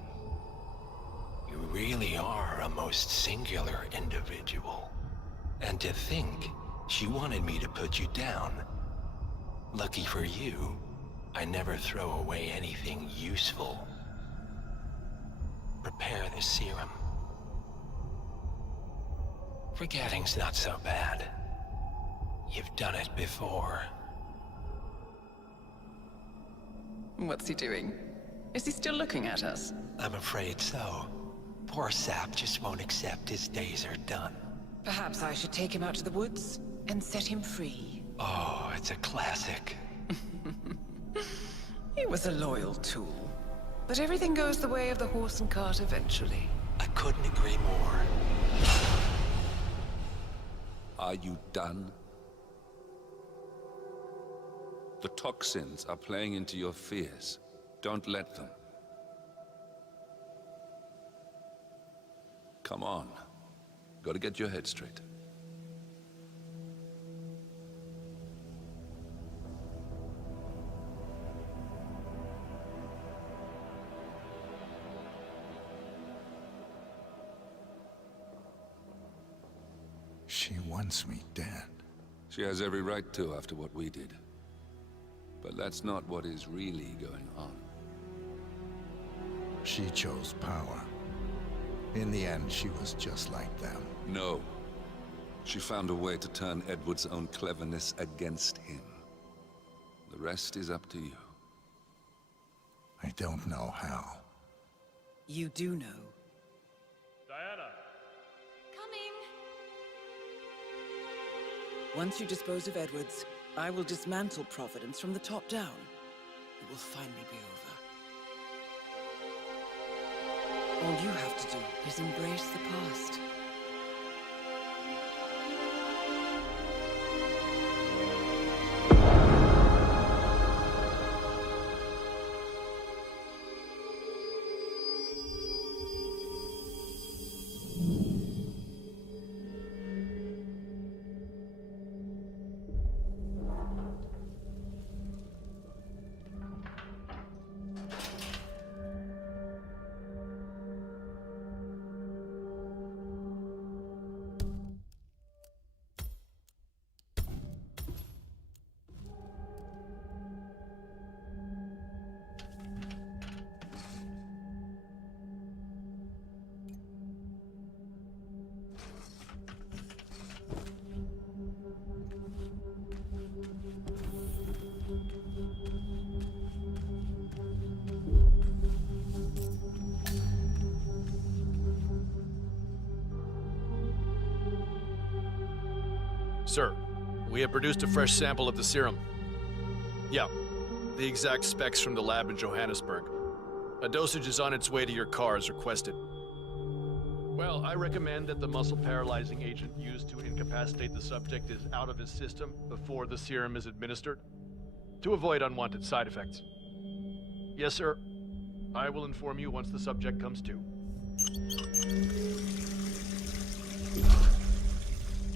You really are a most singular individual. And to think, she wanted me to put you down. Lucky for you, I never throw away anything useful. Prepare the serum. Forgetting's not so bad. You've done it before. What's he doing? Is he still looking at us? I'm afraid so. Poor sap just won't accept his days are done. Perhaps I should take him out to the woods and set him free. Oh, it's a classic. He was a loyal tool. But everything goes the way of the horse and cart eventually. I couldn't agree more. Are you done? The toxins are playing into your fears. Don't let them. Come on. Gotta get your head straight. She wants me dead. She has every right to after what we did. But that's not what is really going on. She chose power. In the end, she was just like them. No. She found a way to turn Edward's own cleverness against him. The rest is up to you. I don't know how. You do know. Diana! Coming! Once you dispose of Edwards, I will dismantle Providence from the top down. It will finally be over. All you have to do is embrace the past. Sir, we have produced a fresh sample of the serum. Yeah, the exact specs from the lab in Johannesburg. A dosage is on its way to your car as requested. Well, I recommend that the muscle-paralyzing agent used to incapacitate the subject is out of his system before the serum is administered, to avoid unwanted side effects. Yes, sir. I will inform you once the subject comes to.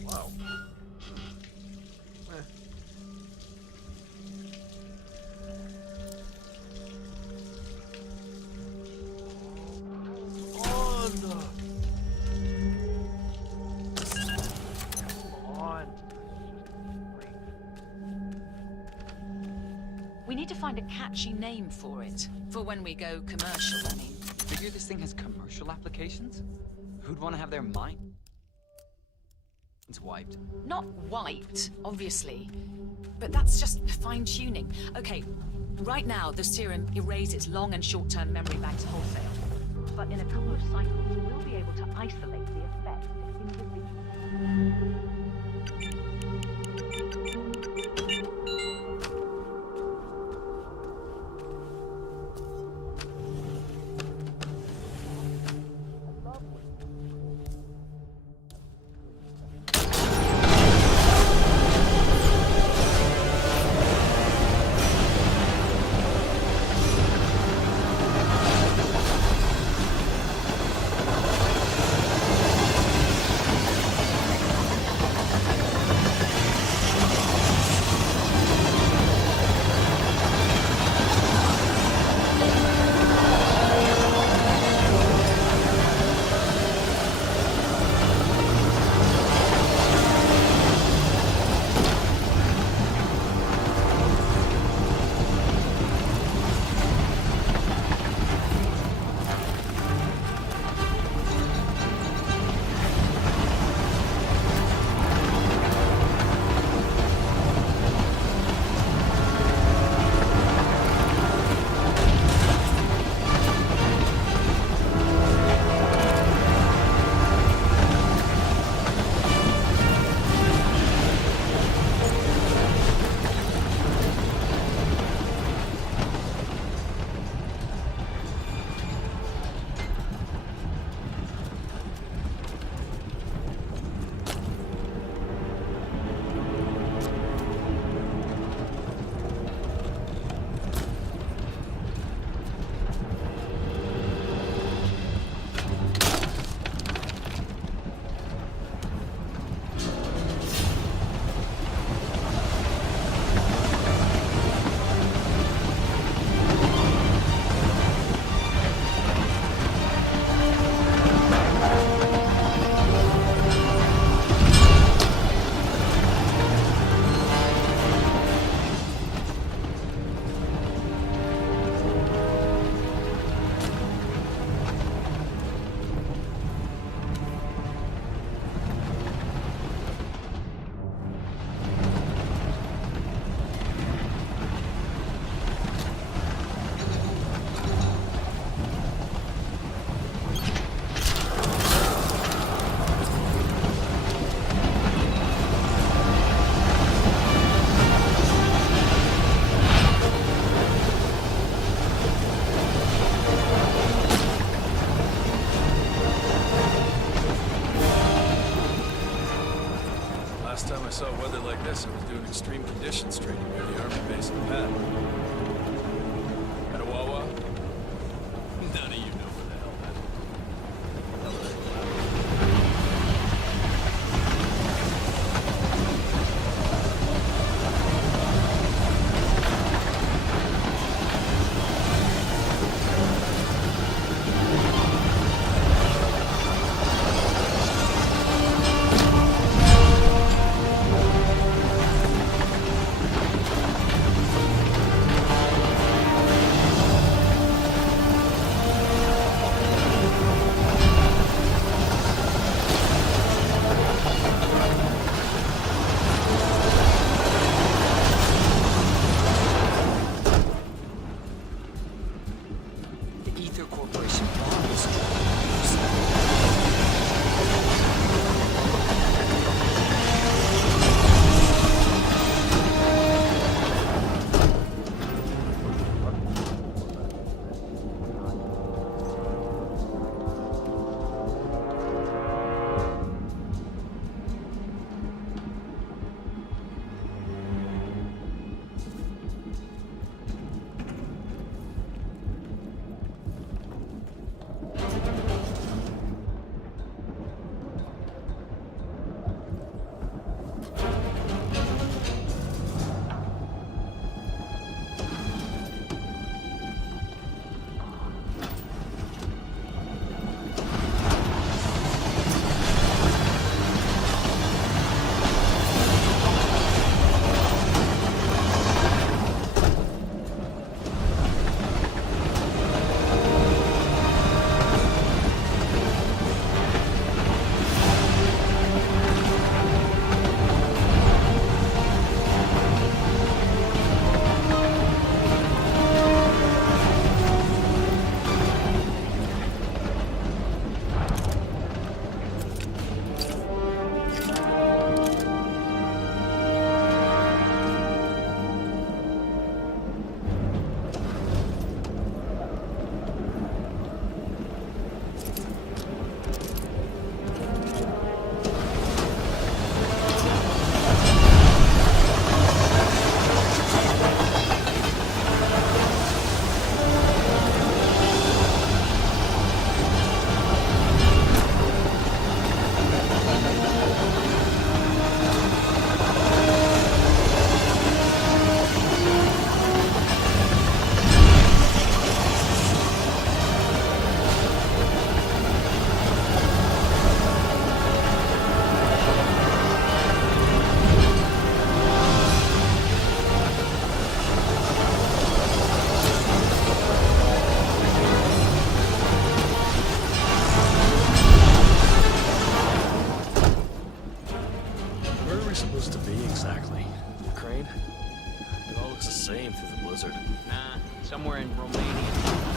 Wow. We need to find a catchy name for it. For when we go commercial, I mean. Figure this thing has commercial applications? Who'd want to have their mind wiped? Not wiped, obviously. But that's just fine-tuning. Okay, right now the serum erases long and short-term memory banks wholesale. But in a couple of cycles, we'll be able to isolate the effect individually. saw weather like this, I was doing extreme conditions training near the army base in Pat. At a Wawa? None of you know where the hell that somewhere in Romania.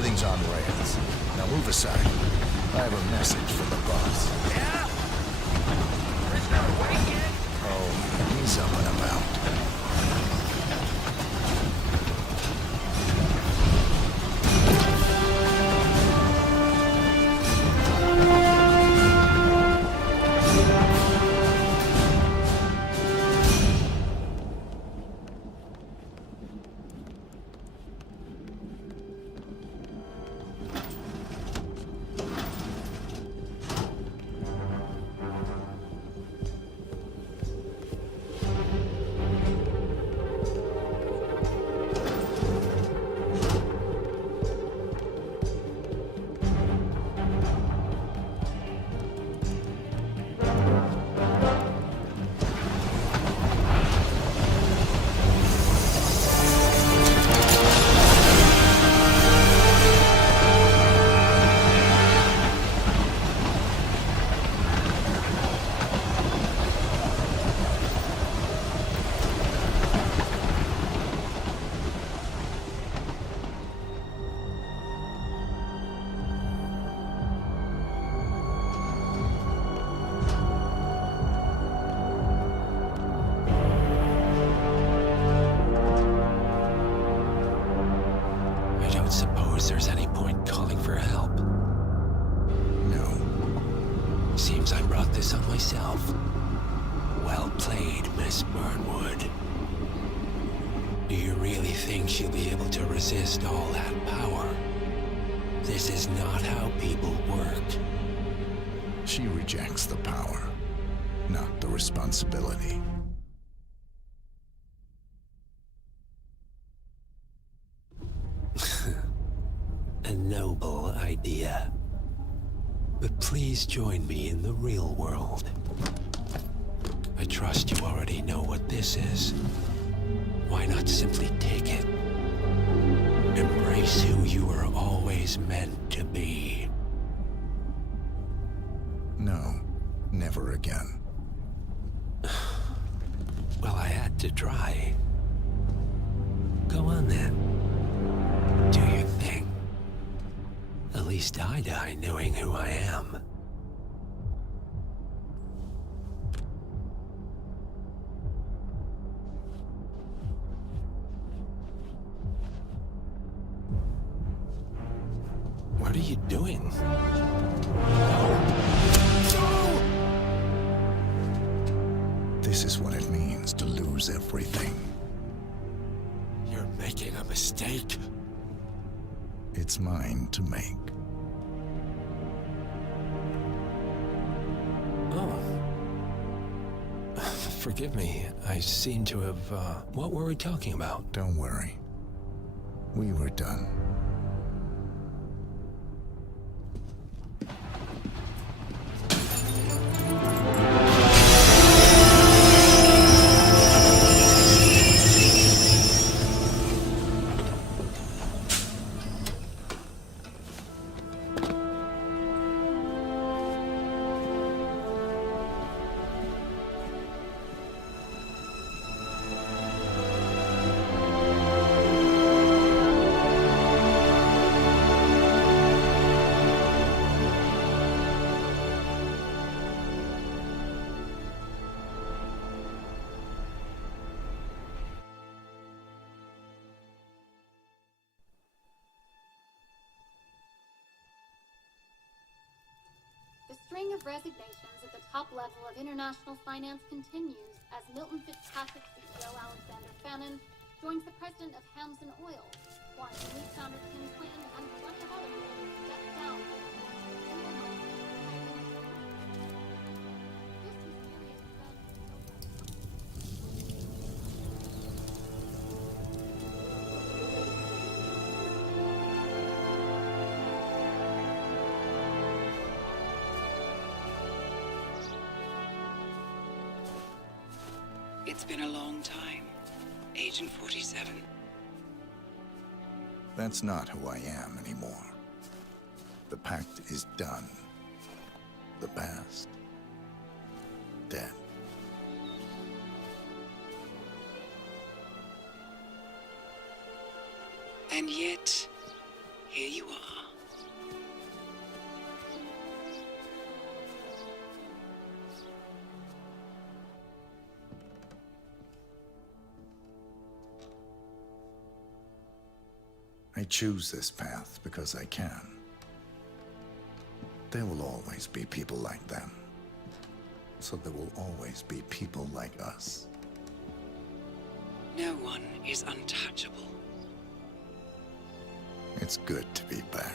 Everything's on rails. Now move aside. I have a message from the boss. Yeah? Chris not awake yet? Oh, he's up and about. There's any point calling for help? No. Seems I brought this on myself. Well played, Miss Burnwood. Do you really think she'll be able to resist all that power? This is not how people work. She rejects the power, not the responsibility. A noble idea. But please join me in the real world. I trust you already know what this is. Why not simply take it? Embrace who you were always meant to be. No, never again. Well, I had to try. Go on then. Do your thing. At least I die knowing who I am. What are you doing? This is what it means to lose everything. You're making a mistake. It's mine to make. Oh. Forgive me. I seem to have, what were we talking about? Don't worry. We were done. The string of resignations at the top level of international finance continues as Milton Fitzpatrick CEO Alexander Fannin joins the president of Hamson Oil, while new founder Tim Quinn and plenty of other people step down. It's been a long time, Agent 47. That's not who I am anymore. The pact is done. The past, dead. And yet, Here you are. I choose this path because I can. There will always be people like them. So there will always be people like us. No one is untouchable. It's good to be back.